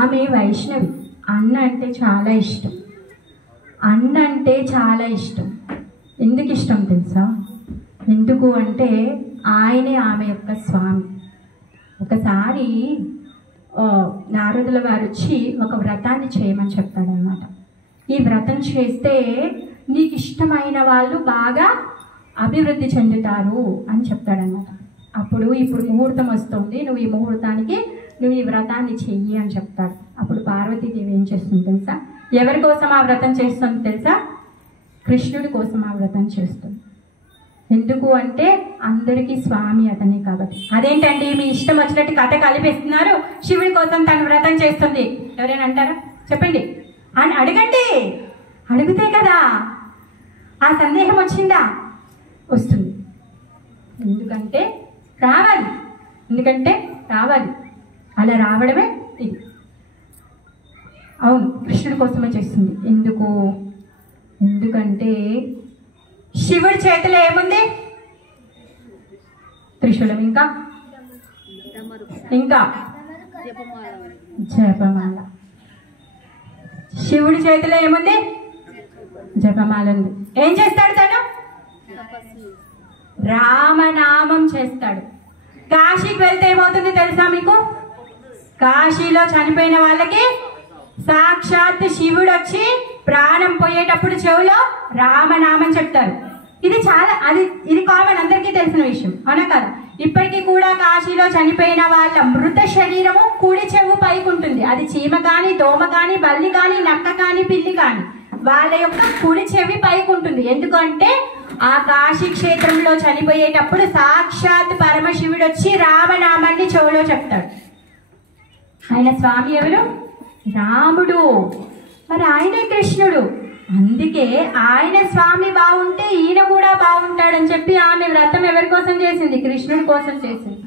ఆమె వైష్ణవి. అన్న అంటే చాలా ఇష్టం. అన్న అంటే చాలా ఇష్టం. ఎందుకు ఇష్టం తెలుసా? ఎందుకు అంటే ఆయనే ఆమె యొక్క స్వామి. ఒకసారి నారదుల వారు వచ్చి ఒక వ్రతాన్ని చేయమని చెప్తాడనమాట. ఈ వ్రతం చేస్తే నీకు ఇష్టమైన వాళ్ళు బాగా అభివృద్ధి చెందుతారు అని చెప్తాడనమాట. అప్పుడు ఇప్పుడు ముహూర్తం వస్తుంది, నువ్వు ఈ ముహూర్తానికి నువ్వు ఈ వ్రతాన్ని చెయ్యి అని చెప్తాడు. అప్పుడు పార్వతీదేవి ఏం చేస్తుంది తెలుసా? ఎవరి కోసం ఆ వ్రతం చేస్తుంది తెలుసా? కృష్ణుడి కోసం ఆ వ్రతం చేస్తుంది. ఎందుకు అంటే అందరికీ స్వామి అతనే కాబట్టి. అదేంటండి మీ ఇష్టం వచ్చినట్టు కథ కలిపిస్తున్నారు, శివుడి కోసం తను వ్రతం చేస్తుంది ఎవరైనా అంటారా? చెప్పండి అని అడగండి. అడిగితే కదా ఆ సందేహం వచ్చిందా? వస్తుంది. ఎందుకంటే రావాలి. అలా రావడమే ఇది. అవును, కృష్ణుడి కోసమే చేస్తుంది. ఎందుకంటే శివుడి చేతిలో ఏముంది? త్రిశూలం, ఇంకా జపమాల. శివుడి చేతిలో ఏముంది? జపమాల ఉంది. ఏం చేస్తాడు తను? రామనామం చేస్తాడు. కాశీకి వెళ్తే ఏమవుతుంది తెలుసా మీకు? కాశీలో చనిపోయిన వాళ్ళకి సాక్షాత్ శివుడు వచ్చి ప్రాణం పోయేటప్పుడు చెవులో రామనామం చెప్తారు. ఇది కామన్, అందరికీ తెలిసిన విషయం, అవునా కదా? ఇప్పటికీ కూడా కాశీలో చనిపోయిన వాళ్ళ మృత శరీరము కుడి చెవు పైకి ఉంటుంది. అది చీమ కాని, దోమ కాని, బల్లి కాని, నక్క కాని, పిల్లి కాని, వాళ్ళ యొక్క కుడి చెవి పైకి ఉంటుంది. ఎందుకంటే ఆ కాశీ క్షేత్రంలో చనిపోయేటప్పుడు సాక్షాత్ పరమశివుడు వచ్చి రామనామాన్ని చెవులో చెప్తాడు. ఆయన స్వామి ఎవరు? రాముడు. మరి ఆయనే కృష్ణుడు. అందుకే ఆయన స్వామి బాగుంటే ఈయన కూడా బాగుంటాడని చెప్పి ఆమె వ్రతం ఎవరి కోసం చేసింది? కృష్ణుడి కోసం చేసింది.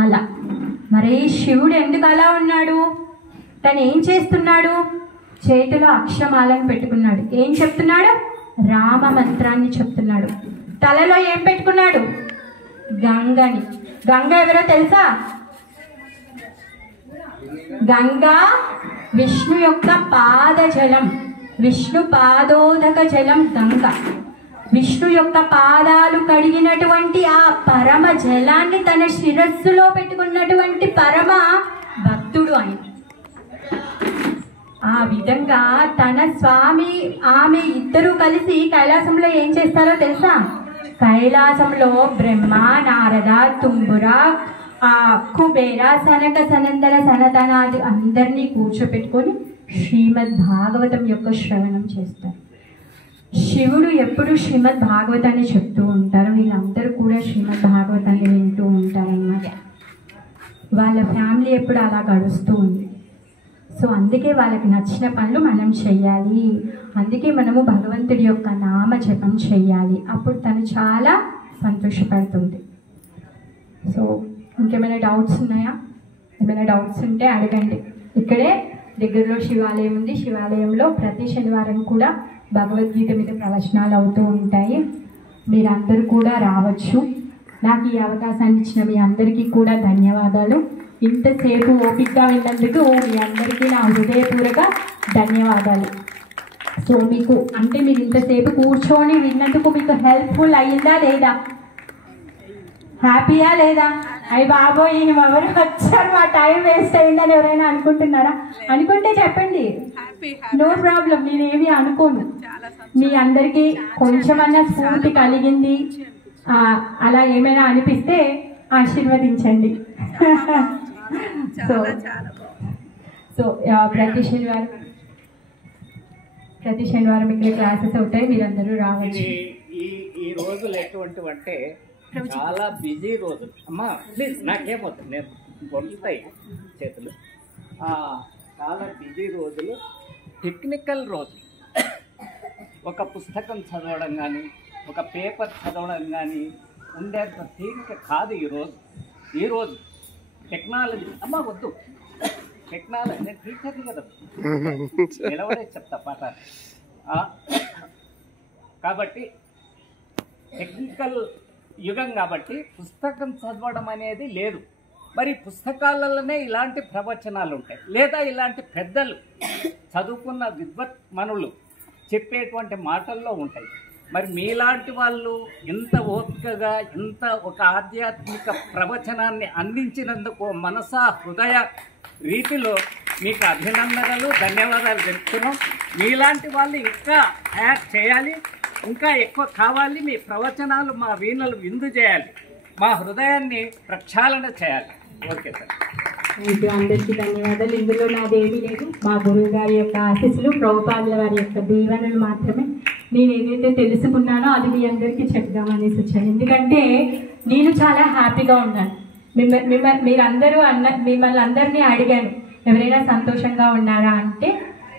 అలా మరి శివుడు ఎందుకు అలా ఉన్నాడు? తను ఏం చేస్తున్నాడు? చేతిలో అక్షమాలను పెట్టుకున్నాడు. ఏం చెప్తున్నాడు? రామ మంత్రాన్ని చెప్తున్నాడు. తలలో ఏం పెట్టుకున్నాడు? గంగని. గంగ ఎవరో తెలుసా? గంగా విష్ణు యొక్క పాద జలం, విష్ణు పాదోదక జలం గంగ. విష్ణు యొక్క పాదాలు కడిగినటువంటి ఆ పరమ జలాన్ని తన శిరస్సులో పెట్టుకున్నటువంటి పరమ భక్తుడు ఆయన. ఆ విధంగా తన స్వామి ఆమె ఇద్దరు కలిసి కైలాసంలో ఏం చేస్తారో తెలుసా? కైలాసంలో బ్రహ్మ, నారద, తుంబుర, ఆ కుబేర, సనక, సనందన, సనతనాది అందరినీ కూర్చోపెట్టుకొని శ్రీమద్ భాగవతం యొక్క శ్రవణం చేస్తారు. శివుడు ఎప్పుడు శ్రీమద్ భాగవతాన్ని చెప్తూ ఉంటారు, వీళ్ళందరూ కూడా శ్రీమద్ భాగవతాన్ని వింటూ ఉంటారన్నమాట. వాళ్ళ ఫ్యామిలీ ఎప్పుడు అలా గడుస్తూ ఉంది. సో అందుకే వాళ్ళకి నచ్చిన పనులు మనం చెయ్యాలి. అందుకే మనము భగవంతుడి యొక్క నామ జపం చెయ్యాలి. అప్పుడు తను చాలా సంతోషపడుతుంది. సో ఇంకేమైనా డౌట్స్ ఉన్నాయా? ఏమైనా డౌట్స్ ఉంటే అడగండి. ఇక్కడే దగ్గరలో శివాలయం ఉంది. శివాలయంలో ప్రతి శనివారం కూడా భగవద్గీత మీద ప్రవచనాలు అవుతూ ఉంటాయి. మీరందరూ కూడా రావచ్చు. నాకు ఈ అవకాశాన్ని ఇచ్చిన మీ అందరికీ కూడా ధన్యవాదాలు. ఇంతసేపు ఓపికగా విన్నందుకు మీ అందరికీ నా హృదయపూర్వక ధన్యవాదాలు. సో మీకు అంటే మీరు ఇంతసేపు కూర్చొని విన్నందుకు మీకు హెల్ప్ఫుల్ అయ్యిందా లేదా? హ్యాపీయా లేదా? అయ్యి బాబోయ్ ఈయన ఎవరు వచ్చారు, మా టైం వేస్ట్ అయిందని ఎవరైనా అనుకుంటున్నారా? అనుకుంటే చెప్పండి, నో ప్రాబ్లం, నేనేమి అనుకోను. మీ అందరికీ కొంచెమన్నా స్ఫూర్తి కలిగింది అలా ఏమైనా అనిపిస్తే ఆశీర్వదించండి. సో ప్రతి శనివారం ఇక్కడ క్లాసెస్ అవుతాయి, మీరందరూ రావచ్చు. ఈ రోజులు ఎటువంటివంటే చాలా బిజీ రోజులు. అమ్మా ప్లీజ్ నాకేమవుతుంది, నేను పొందుతాయి చేతులు. చాలా బిజీ రోజులు, టెక్నికల్ రోజులు. ఒక పుస్తకం చదవడం కానీ ఒక పేపర్ చదవడం కానీ ఉండేంత తీరిక కాదు ఈరోజు టెక్నాలజీ. అమ్మ వద్దు, టెక్నాలజీ, నేను టీచర్ని కదా, నిలబడే చెప్తా పాఠాలు. కాబట్టి టెక్నికల్ యుగం కాబట్టి పుస్తకం చదవడం అనేది లేదు. మరి పుస్తకాలలోనే ఇలాంటి ప్రవచనాలు ఉంటాయి, లేదా ఇలాంటి పెద్దలు చదువుకున్న విద్వత్మనులు చెప్పేటువంటి మాటల్లో ఉంటాయి. మరి మీలాంటి వాళ్ళు ఇంత ఓపికగా ఇంత ఒక ఆధ్యాత్మిక ప్రవచనాన్ని అందించినందుకు మనసా హృదయ రీతిలో మీకు అభినందనలు, ధన్యవాదాలు తెలుపుతున్నాం. మీలాంటి వాళ్ళు ఇంకా యాడ్ చేయాలి, ఇంకా ఎక్కువ కావాలి. మీ ప్రవచనాలు మా వీణలు విందు చేయాలి, మా హృదయాన్ని ప్రక్షాళన చేయాలి. ఓకే సార్, మీకు అందరికీ ధన్యవాదాలు. ఇందులో నాదేమీ లేదు, మా గురువు గారి యొక్క ఆశీస్సులు, ప్రభుపాదుల వారి యొక్క దీవెనలు మాత్రమే. నేను ఏదైతే తెలుసుకున్నానో అది మీ అందరికీ చెప్దామనేసి వచ్చాను. ఎందుకంటే నేను చాలా హ్యాపీగా ఉన్నాను. మిమ్మల్ని అందరినీ అడిగాను, ఎవరైనా సంతోషంగా ఉన్నారా అంటే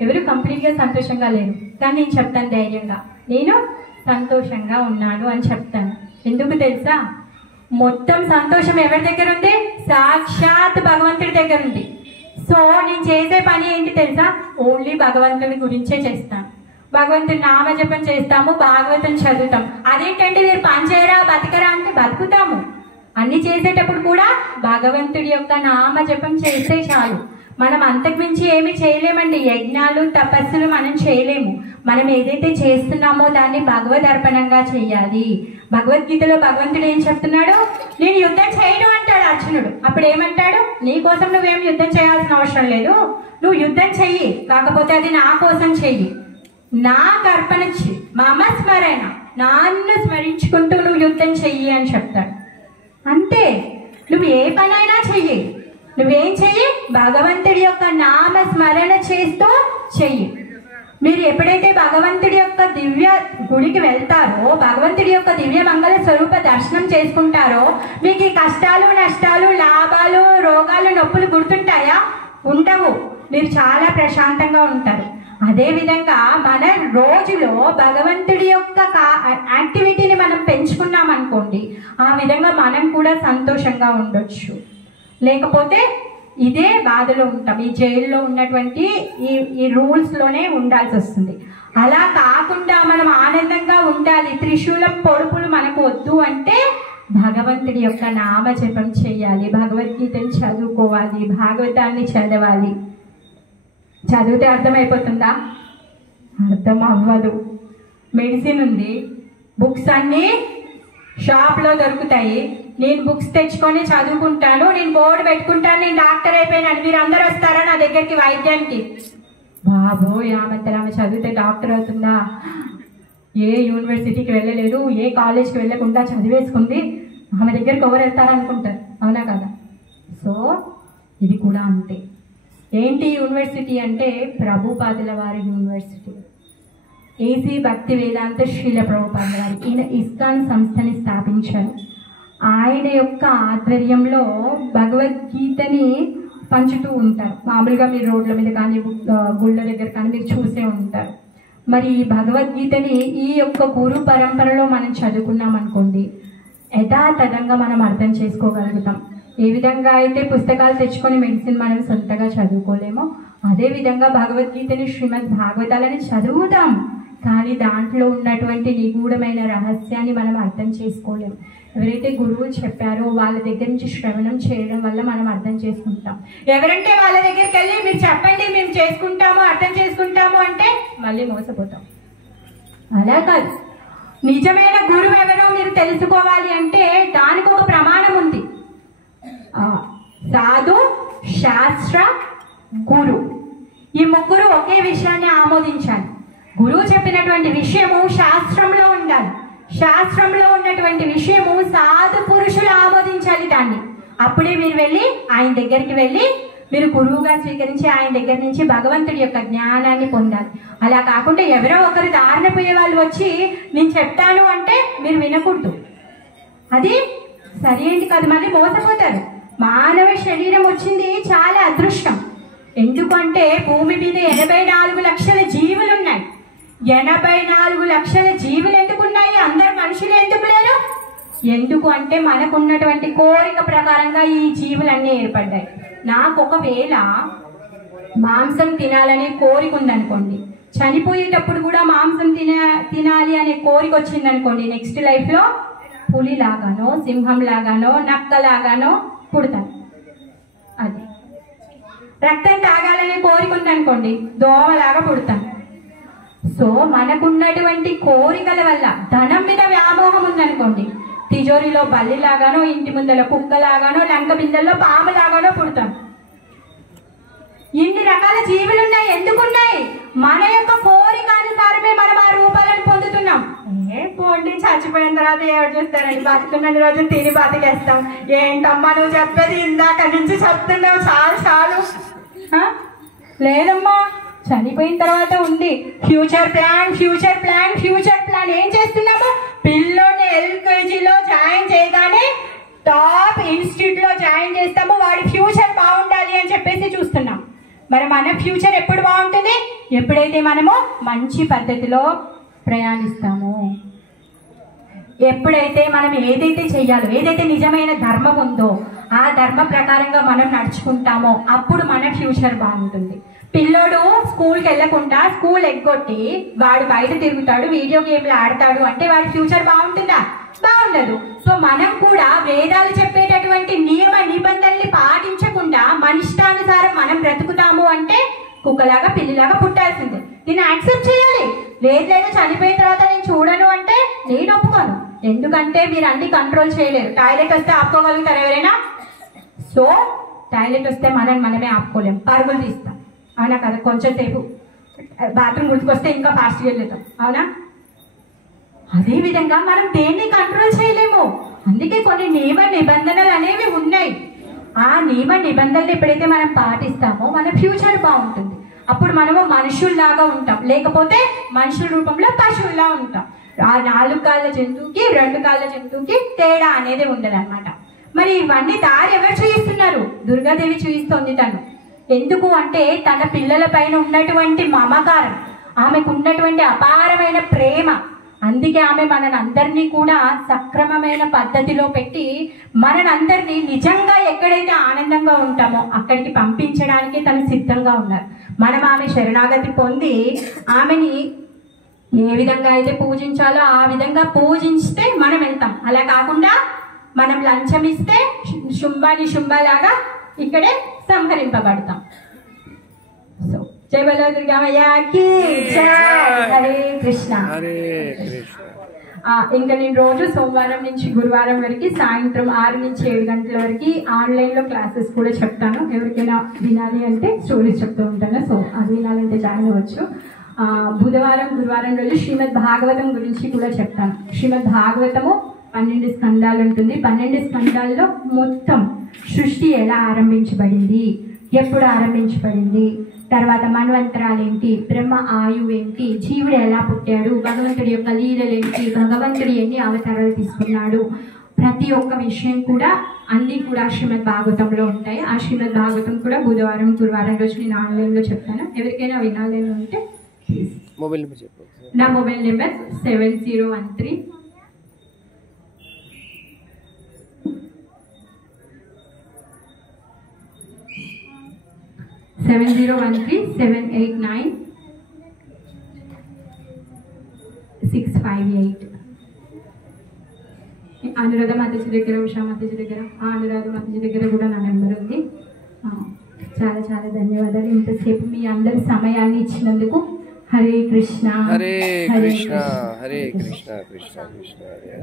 ఎవరు కంప్లీట్గా సంతోషంగా లేరు. కానీ నేను చెప్తాను ధైర్యంగా, నేను సంతోషంగా ఉన్నాను అని చెప్తాను. ఎందుకు తెలుసా? మొత్తం సంతోషం ఎవరి దగ్గర ఉంది? సాక్షాత్ భగవంతుడి దగ్గర ఉంది. సో నేను చేసే పని ఏంటి తెలుసా? ఓన్లీ భగవంతుడి గురించే చేస్తాను. భగవంతుడి నామజపం చేస్తాము, భాగవతం చదువుతాం. అదేంటంటే మీరు పని చేయరా, బతకరా అంటే బతుకుతాము. అన్ని చేసేటప్పుడు కూడా భగవంతుడి యొక్క నామజపం చేస్తే చాలు. మనం అంతకు మించి ఏమి చేయలేమండి. యజ్ఞాలు తపస్సులు మనం చేయలేము. మనం ఏదైతే చేస్తున్నామో దాన్ని భగవద్ అర్పణంగా చేయాలి. భగవద్గీతలో భగవంతుడు ఏం చెప్తున్నాడు? నేను యుద్ధం చేయను అంటాడు అర్జునుడు. అప్పుడు ఏమంటాడు? నీ కోసం నువ్వేం యుద్ధం చేయాల్సిన అవసరం లేదు, నువ్వు యుద్ధం చెయ్యి, కాకపోతే అది నా కోసం చెయ్యి, నాకు అర్పణ చెయ్యి, మమ స్మరణ, నాన్ను స్మరించుకుంటూ నువ్వు యుద్ధం చెయ్యి అని చెప్తాడు. అంతే, నువ్వు ఏ పనైనా చెయ్యి. నువ్వేం చెయ్యి? భగవంతుడి యొక్క నామ స్మరణ చేస్తూ చెయ్యి. మీరు ఎప్పుడైతే భగవంతుడి యొక్క దివ్య గుడికి వెళ్తారో, భగవంతుడి యొక్క దివ్య మంగళ స్వరూప దర్శనం చేసుకుంటారో, మీకు ఈ కష్టాలు, నష్టాలు, లాభాలు, రోగాలు, నొప్పులు గుర్తుంటాయా? ఉండవు. మీరు చాలా ప్రశాంతంగా ఉంటారు. అదేవిధంగా మన రోజులో భగవంతుడి యొక్క యాక్టివిటీని మనం పెంచుకున్నాం అనుకోండి, ఆ విధంగా మనం కూడా సంతోషంగా ఉండొచ్చు. లేకపోతే ఇదే బాధలో ఉంటాం, ఈ జైల్లో ఉన్నటువంటి ఈ రూల్స్లోనే ఉండాల్సి వస్తుంది. అలా కాకుండా మనం ఆనందంగా ఉండాలి, త్రిశూలం పొడుపులు మనకు వద్దు అంటే భగవంతుడి యొక్క నామజపం చేయాలి, భగవద్గీతను చదువుకోవాలి, భాగవతాన్ని చదవాలి. చదివితే అర్థమైపోతుందా? అర్థం అవ్వదు. మెడిసిన్ ఉంది, బుక్స్ అన్నీ షాప్లో దొరుకుతాయి. నేను బుక్స్ తెచ్చుకొని చదువుకుంటాను, నేను బోర్డు పెట్టుకుంటాను, నేను డాక్టర్ అయిపోయినాను, మీరు అందరూ వస్తారా నా దగ్గరికి వైద్యానికి? బాబోయ్, ఆమె చదివితే డాక్టర్ అవుతుందా? ఏ యూనివర్సిటీకి వెళ్ళలేదు, ఏ కాలేజ్కి వెళ్ళకుండా చదివేసుకుంది, ఆమె దగ్గరికి ఎవరు వెళ్తారనుకుంటారు, అవునా కదా? సో ఇది కూడా అంతే. ఏంటి యూనివర్సిటీ అంటే ప్రభుపాదుల వారి యూనివర్సిటీ. ఏసీ భక్తి వేదాంత శ్రీల ప్రభుపాదుల వారు, ఈయన ఇస్కాన్ సంస్థని స్థాపించారు. ఆయన యొక్క ఆధ్వర్యంలో భగవద్గీతని పంచుతూ ఉంటారు. మామూలుగా మీరు రోడ్ల మీద కానీ గుళ్ళ దగ్గర కానీ మీరు చూసే ఉంటారు. మరి ఈ భగవద్గీతని ఈ యొక్క గురు పరంపరలో మనం చదువుకున్నాం అనుకోండి, యథాతథంగా మనం అర్థం చేసుకోగలుగుతాం. ఏ విధంగా అయితే పుస్తకాలు తెచ్చుకొని మెడిసిన్ మనం సొంతగా చదువుకోలేమో, అదేవిధంగా భగవద్గీతని శ్రీమద్ భాగవతాలని చదువుతాం, కానీ దాంట్లో ఉన్నటువంటి నిగూఢమైన రహస్యాన్ని మనం అర్థం చేసుకోలేము. ఎవరైతే గురువులు చెప్పారో వాళ్ళ దగ్గర నుంచి శ్రవణం చేయడం వల్ల మనం అర్థం చేసుకుంటాం. ఎవరంటే వాళ్ళ దగ్గరికి వెళ్ళి మీరు చెప్పండి మేము చేసుకుంటాము అర్థం చేసుకుంటాము అంటే మళ్ళీ మోసపోతాం. అలా కాదు, నిజమైన గురువు ఎవరో మీరు తెలుసుకోవాలి అంటే దానికి ఒక ప్రమాణం ఉంది. సాధు, శాస్త్ర, గురు, ఈ ముగ్గురు ఒకే విషయాన్ని ఆమోదించాలి. గురువు చెప్పినటువంటి విషయము శాస్త్రంలో ఉండాలి, శాస్త్రంలో ఉన్నటువంటి విషయము సాధు పురుషులు ఆమోదించాలి దాన్ని. అప్పుడే మీరు వెళ్ళి ఆయన దగ్గరికి వెళ్ళి మీరు గురువుగా స్వీకరించి ఆయన దగ్గర నుంచి భగవంతుడి యొక్క జ్ఞానాన్ని పొందాలి. అలా కాకుండా ఎవరో ఒకరు దారిన పోయే వాళ్ళు వచ్చి నేను చెప్తాను అంటే మీరు వినకూడదు, అది సరైనది కాదు, మళ్ళీ మోసపోతారు. మానవ శరీరం వచ్చింది చాలా అదృష్టం. ఎందుకంటే భూమి మీద 84 లక్షల జీవులు ఉన్నాయి. 84 లక్షల జీవులు ఎందుకు ఉన్నాయి? అందరు మనుషులు ఎందుకు లేరు? ఎందుకు అంటే మనకున్నటువంటి కోరిక ప్రకారంగా ఈ జీవులన్నీ ఏర్పడ్డాయి. నాకు ఒకవేళ మాంసం తినాలనే కోరిక ఉందనుకోండి, చనిపోయేటప్పుడు కూడా మాంసం తినాలి అనే కోరిక వచ్చిందనుకోండి, నెక్స్ట్ లైఫ్లో పులిలాగానో సింహంలాగానో నక్కలాగానో పుడతాను. అది రక్తం తాగాలనే కోరిక ఉందనుకోండి, దోమలాగా పుడతాను. సో మనకున్నటువంటి కోరికల వల్ల, ధనం మీద వ్యామోహం ఉందనుకోండి, తిజోరిలో బల్లిలాగానో ఇంటి ముందర కుక్కలాగానో లంక బిందెల్లో పాములాగానో పుడతాం. ఇన్ని రకాల జీవులు ఉన్నాయి. ఎందుకున్నాయి? మన యొక్క కోరికానుసారమే మనం ఆ రూపాలను పొందుతున్నాం. పోండి, చచ్చిపోయిన తర్వాత ఎవరు చూస్తారండి, బతుకున్న రోజు తిని బతికేస్తాం. ఏంటమ్మా నువ్వు చెప్పేది, ఇందాక నుంచి చెప్తున్నావు, చాలు చాలు. లేదమ్మా, చనిపోయిన తర్వాత ఉంది future plan, future plan, future plan. ఏం చేస్తున్నాము? పిల్లోని LKGలో జాయిన్ చేయగానే టాప్ ఇన్స్టిట్యూట్ లో జాయిన్ చేస్తాము, వాడి ఫ్యూచర్ బాగుండాలి అని చెప్పేసి చూస్తున్నాం. మరి మన ఫ్యూచర్ ఎప్పుడు బాగుంటుంది? ఎప్పుడైతే మనము మంచి పద్ధతిలో ప్రయాణిస్తాము, ఎప్పుడైతే మనం ఏదైతే చెయ్యాలో, ఏదైతే నిజమైన ధర్మం ఉందో ఆ ధర్మ ప్రకారంగా మనం నడుచుకుంటామో అప్పుడు మన ఫ్యూచర్ బాగుంటుంది. పిల్లోడు స్కూల్కి వెళ్ళకుండా స్కూల్ ఎగ్గొట్టి వాడు బయట తిరుగుతాడు, వీడియో గేమ్లు ఆడతాడు అంటే వాడి ఫ్యూచర్ బాగుంటుందా? బాగుండదు. సో మనం కూడా వేదాలు చెప్పేటటువంటి నియమ నిబంధనల్ని పాటించకుండా మన ఇష్టానుసారం మనం బ్రతుకుతాము అంటే కుక్కలాగా పిల్లిలాగా పుట్టాల్సిందే. దీన్ని యాక్సెప్ట్ చేయాలి. లేదు లేదు చనిపోయిన తర్వాత నేను చూడను అంటే నేను ఒప్పుకోను. ఎందుకంటే మీరు అన్ని కంట్రోల్ చేయలేరు. టాయిలెట్ వస్తే ఆపుకోగలుగుతారు ఎవరైనా? సో టాయిలెట్ వస్తే మనమే ఆపుకోలేం, పరుగులు తీస్తాం, అవునా కదా? కొంచెం సేపు బాత్రూమ్ గుర్తుకొస్తే ఇంకా ఫాస్ట్గా వెళ్తాం, అవునా? అదేవిధంగా మనం దేన్ని కంట్రోల్ చేయలేము. అందుకే కొన్ని నియమ నిబంధనలు అనేవి ఉన్నాయి. ఆ నియమ నిబంధనలు ఎప్పుడైతే మనం పాటిస్తామో మన ఫ్యూచర్ బాగుంటుంది. అప్పుడు మనము మనుషుల్లాగా ఉంటాం, లేకపోతే మనుషుల రూపంలో పశువుల్లా ఉంటాం. ఆ 4 కాళ్ళ జంతువుకి 2 కాళ్ళ జంతువుకి తేడా అనేది ఉండదు అనమాట. మరి ఇవన్నీ దారి ఎవరు చూయిస్తున్నారు? దుర్గాదేవి చూయిస్తోంది. తను ఎందుకు అంటే తన పిల్లల పైన ఉన్నటువంటి మమకారం, ఆమెకు ఉన్నటువంటి అపారమైన ప్రేమ. అందుకే ఆమె మననందరినీ కూడా సక్రమమైన పద్ధతిలో పెట్టి మననందరినీ నిజంగా ఎక్కడైతే ఆనందంగా ఉంటామో అక్కడికి పంపించడానికి తను సిద్ధంగా ఉన్నారు. మనం ఆమె శరణాగతి పొంది ఆమెని ఏ విధంగా అయితే పూజించాలో ఆ విధంగా పూజిస్తే మనం వెళ్తాం. అలా కాకుండా మనం లంచం ఇస్తే శుంభలాగా ఇక్కడే సంహరింపబడతాం. సో జై బలో దుర్గామయ్యకి జై. హరే కృష్ణ. ఇంకా నేను రోజు సోమవారం నుంచి గురువారం వరకు సాయంత్రం 6 నుంచి 7 గంటల వరకు ఆన్లైన్లో క్లాసెస్ కూడా చెప్తాను. ఎవరికైనా వినాలి అంటే స్టోరీస్ చెప్తూ ఉంటాను, సో అది వినాలంటే జాయిన్ అవ్వచ్చు. బుధవారం గురువారం రోజు శ్రీమద్ భాగవతం గురించి కూడా చెప్తాను. శ్రీమద్ భాగవతము 12 స్కందాలు ఉంటుంది. 12 స్కందాల్లో మొత్తం సృష్టి ఎలా ఆరంభించబడింది, ఎప్పుడు ఆరంభించబడింది, తర్వాత మన్వంతరాలు ఏంటి, బ్రహ్మ ఆయువు ఏంటి, జీవుడు ఎలా పుట్టాడు, భగవంతుడి యొక్క లీలలు ఏంటి, భగవంతుడు ఎన్ని అవతారాలు తీసుకున్నాడు, ప్రతి ఒక్క విషయం కూడా అన్నీ కూడా శ్రీమద్ భాగవతంలో ఉంటాయి. ఆ శ్రీమద్ భాగవతం కూడా బుధవారం గురువారం రోజు నేను ఆన్లైన్లో చెప్తాను. ఎవరికైనా వినాలని ఉంటే ప్లీజ్. మొబైల్ నెంబర్ చెప్పు. నా మొబైల్ నెంబర్ 7013 789 658. అనురాధ మాతాజీ దగ్గర, ఉషా మాతాజీ దగ్గర, అనురాధ మాతాజీ దగ్గర కూడా నా నెంబర్ ఉంది. చాలా చాలా ధన్యవాదాలు ఇంతసేపు మీ అందరి సమయాన్ని ఇచ్చినందుకు. హరే కృష్ణ హరే కృష్ణ హరే కృష్ణ కృష్ణ కృష్ణ హరే.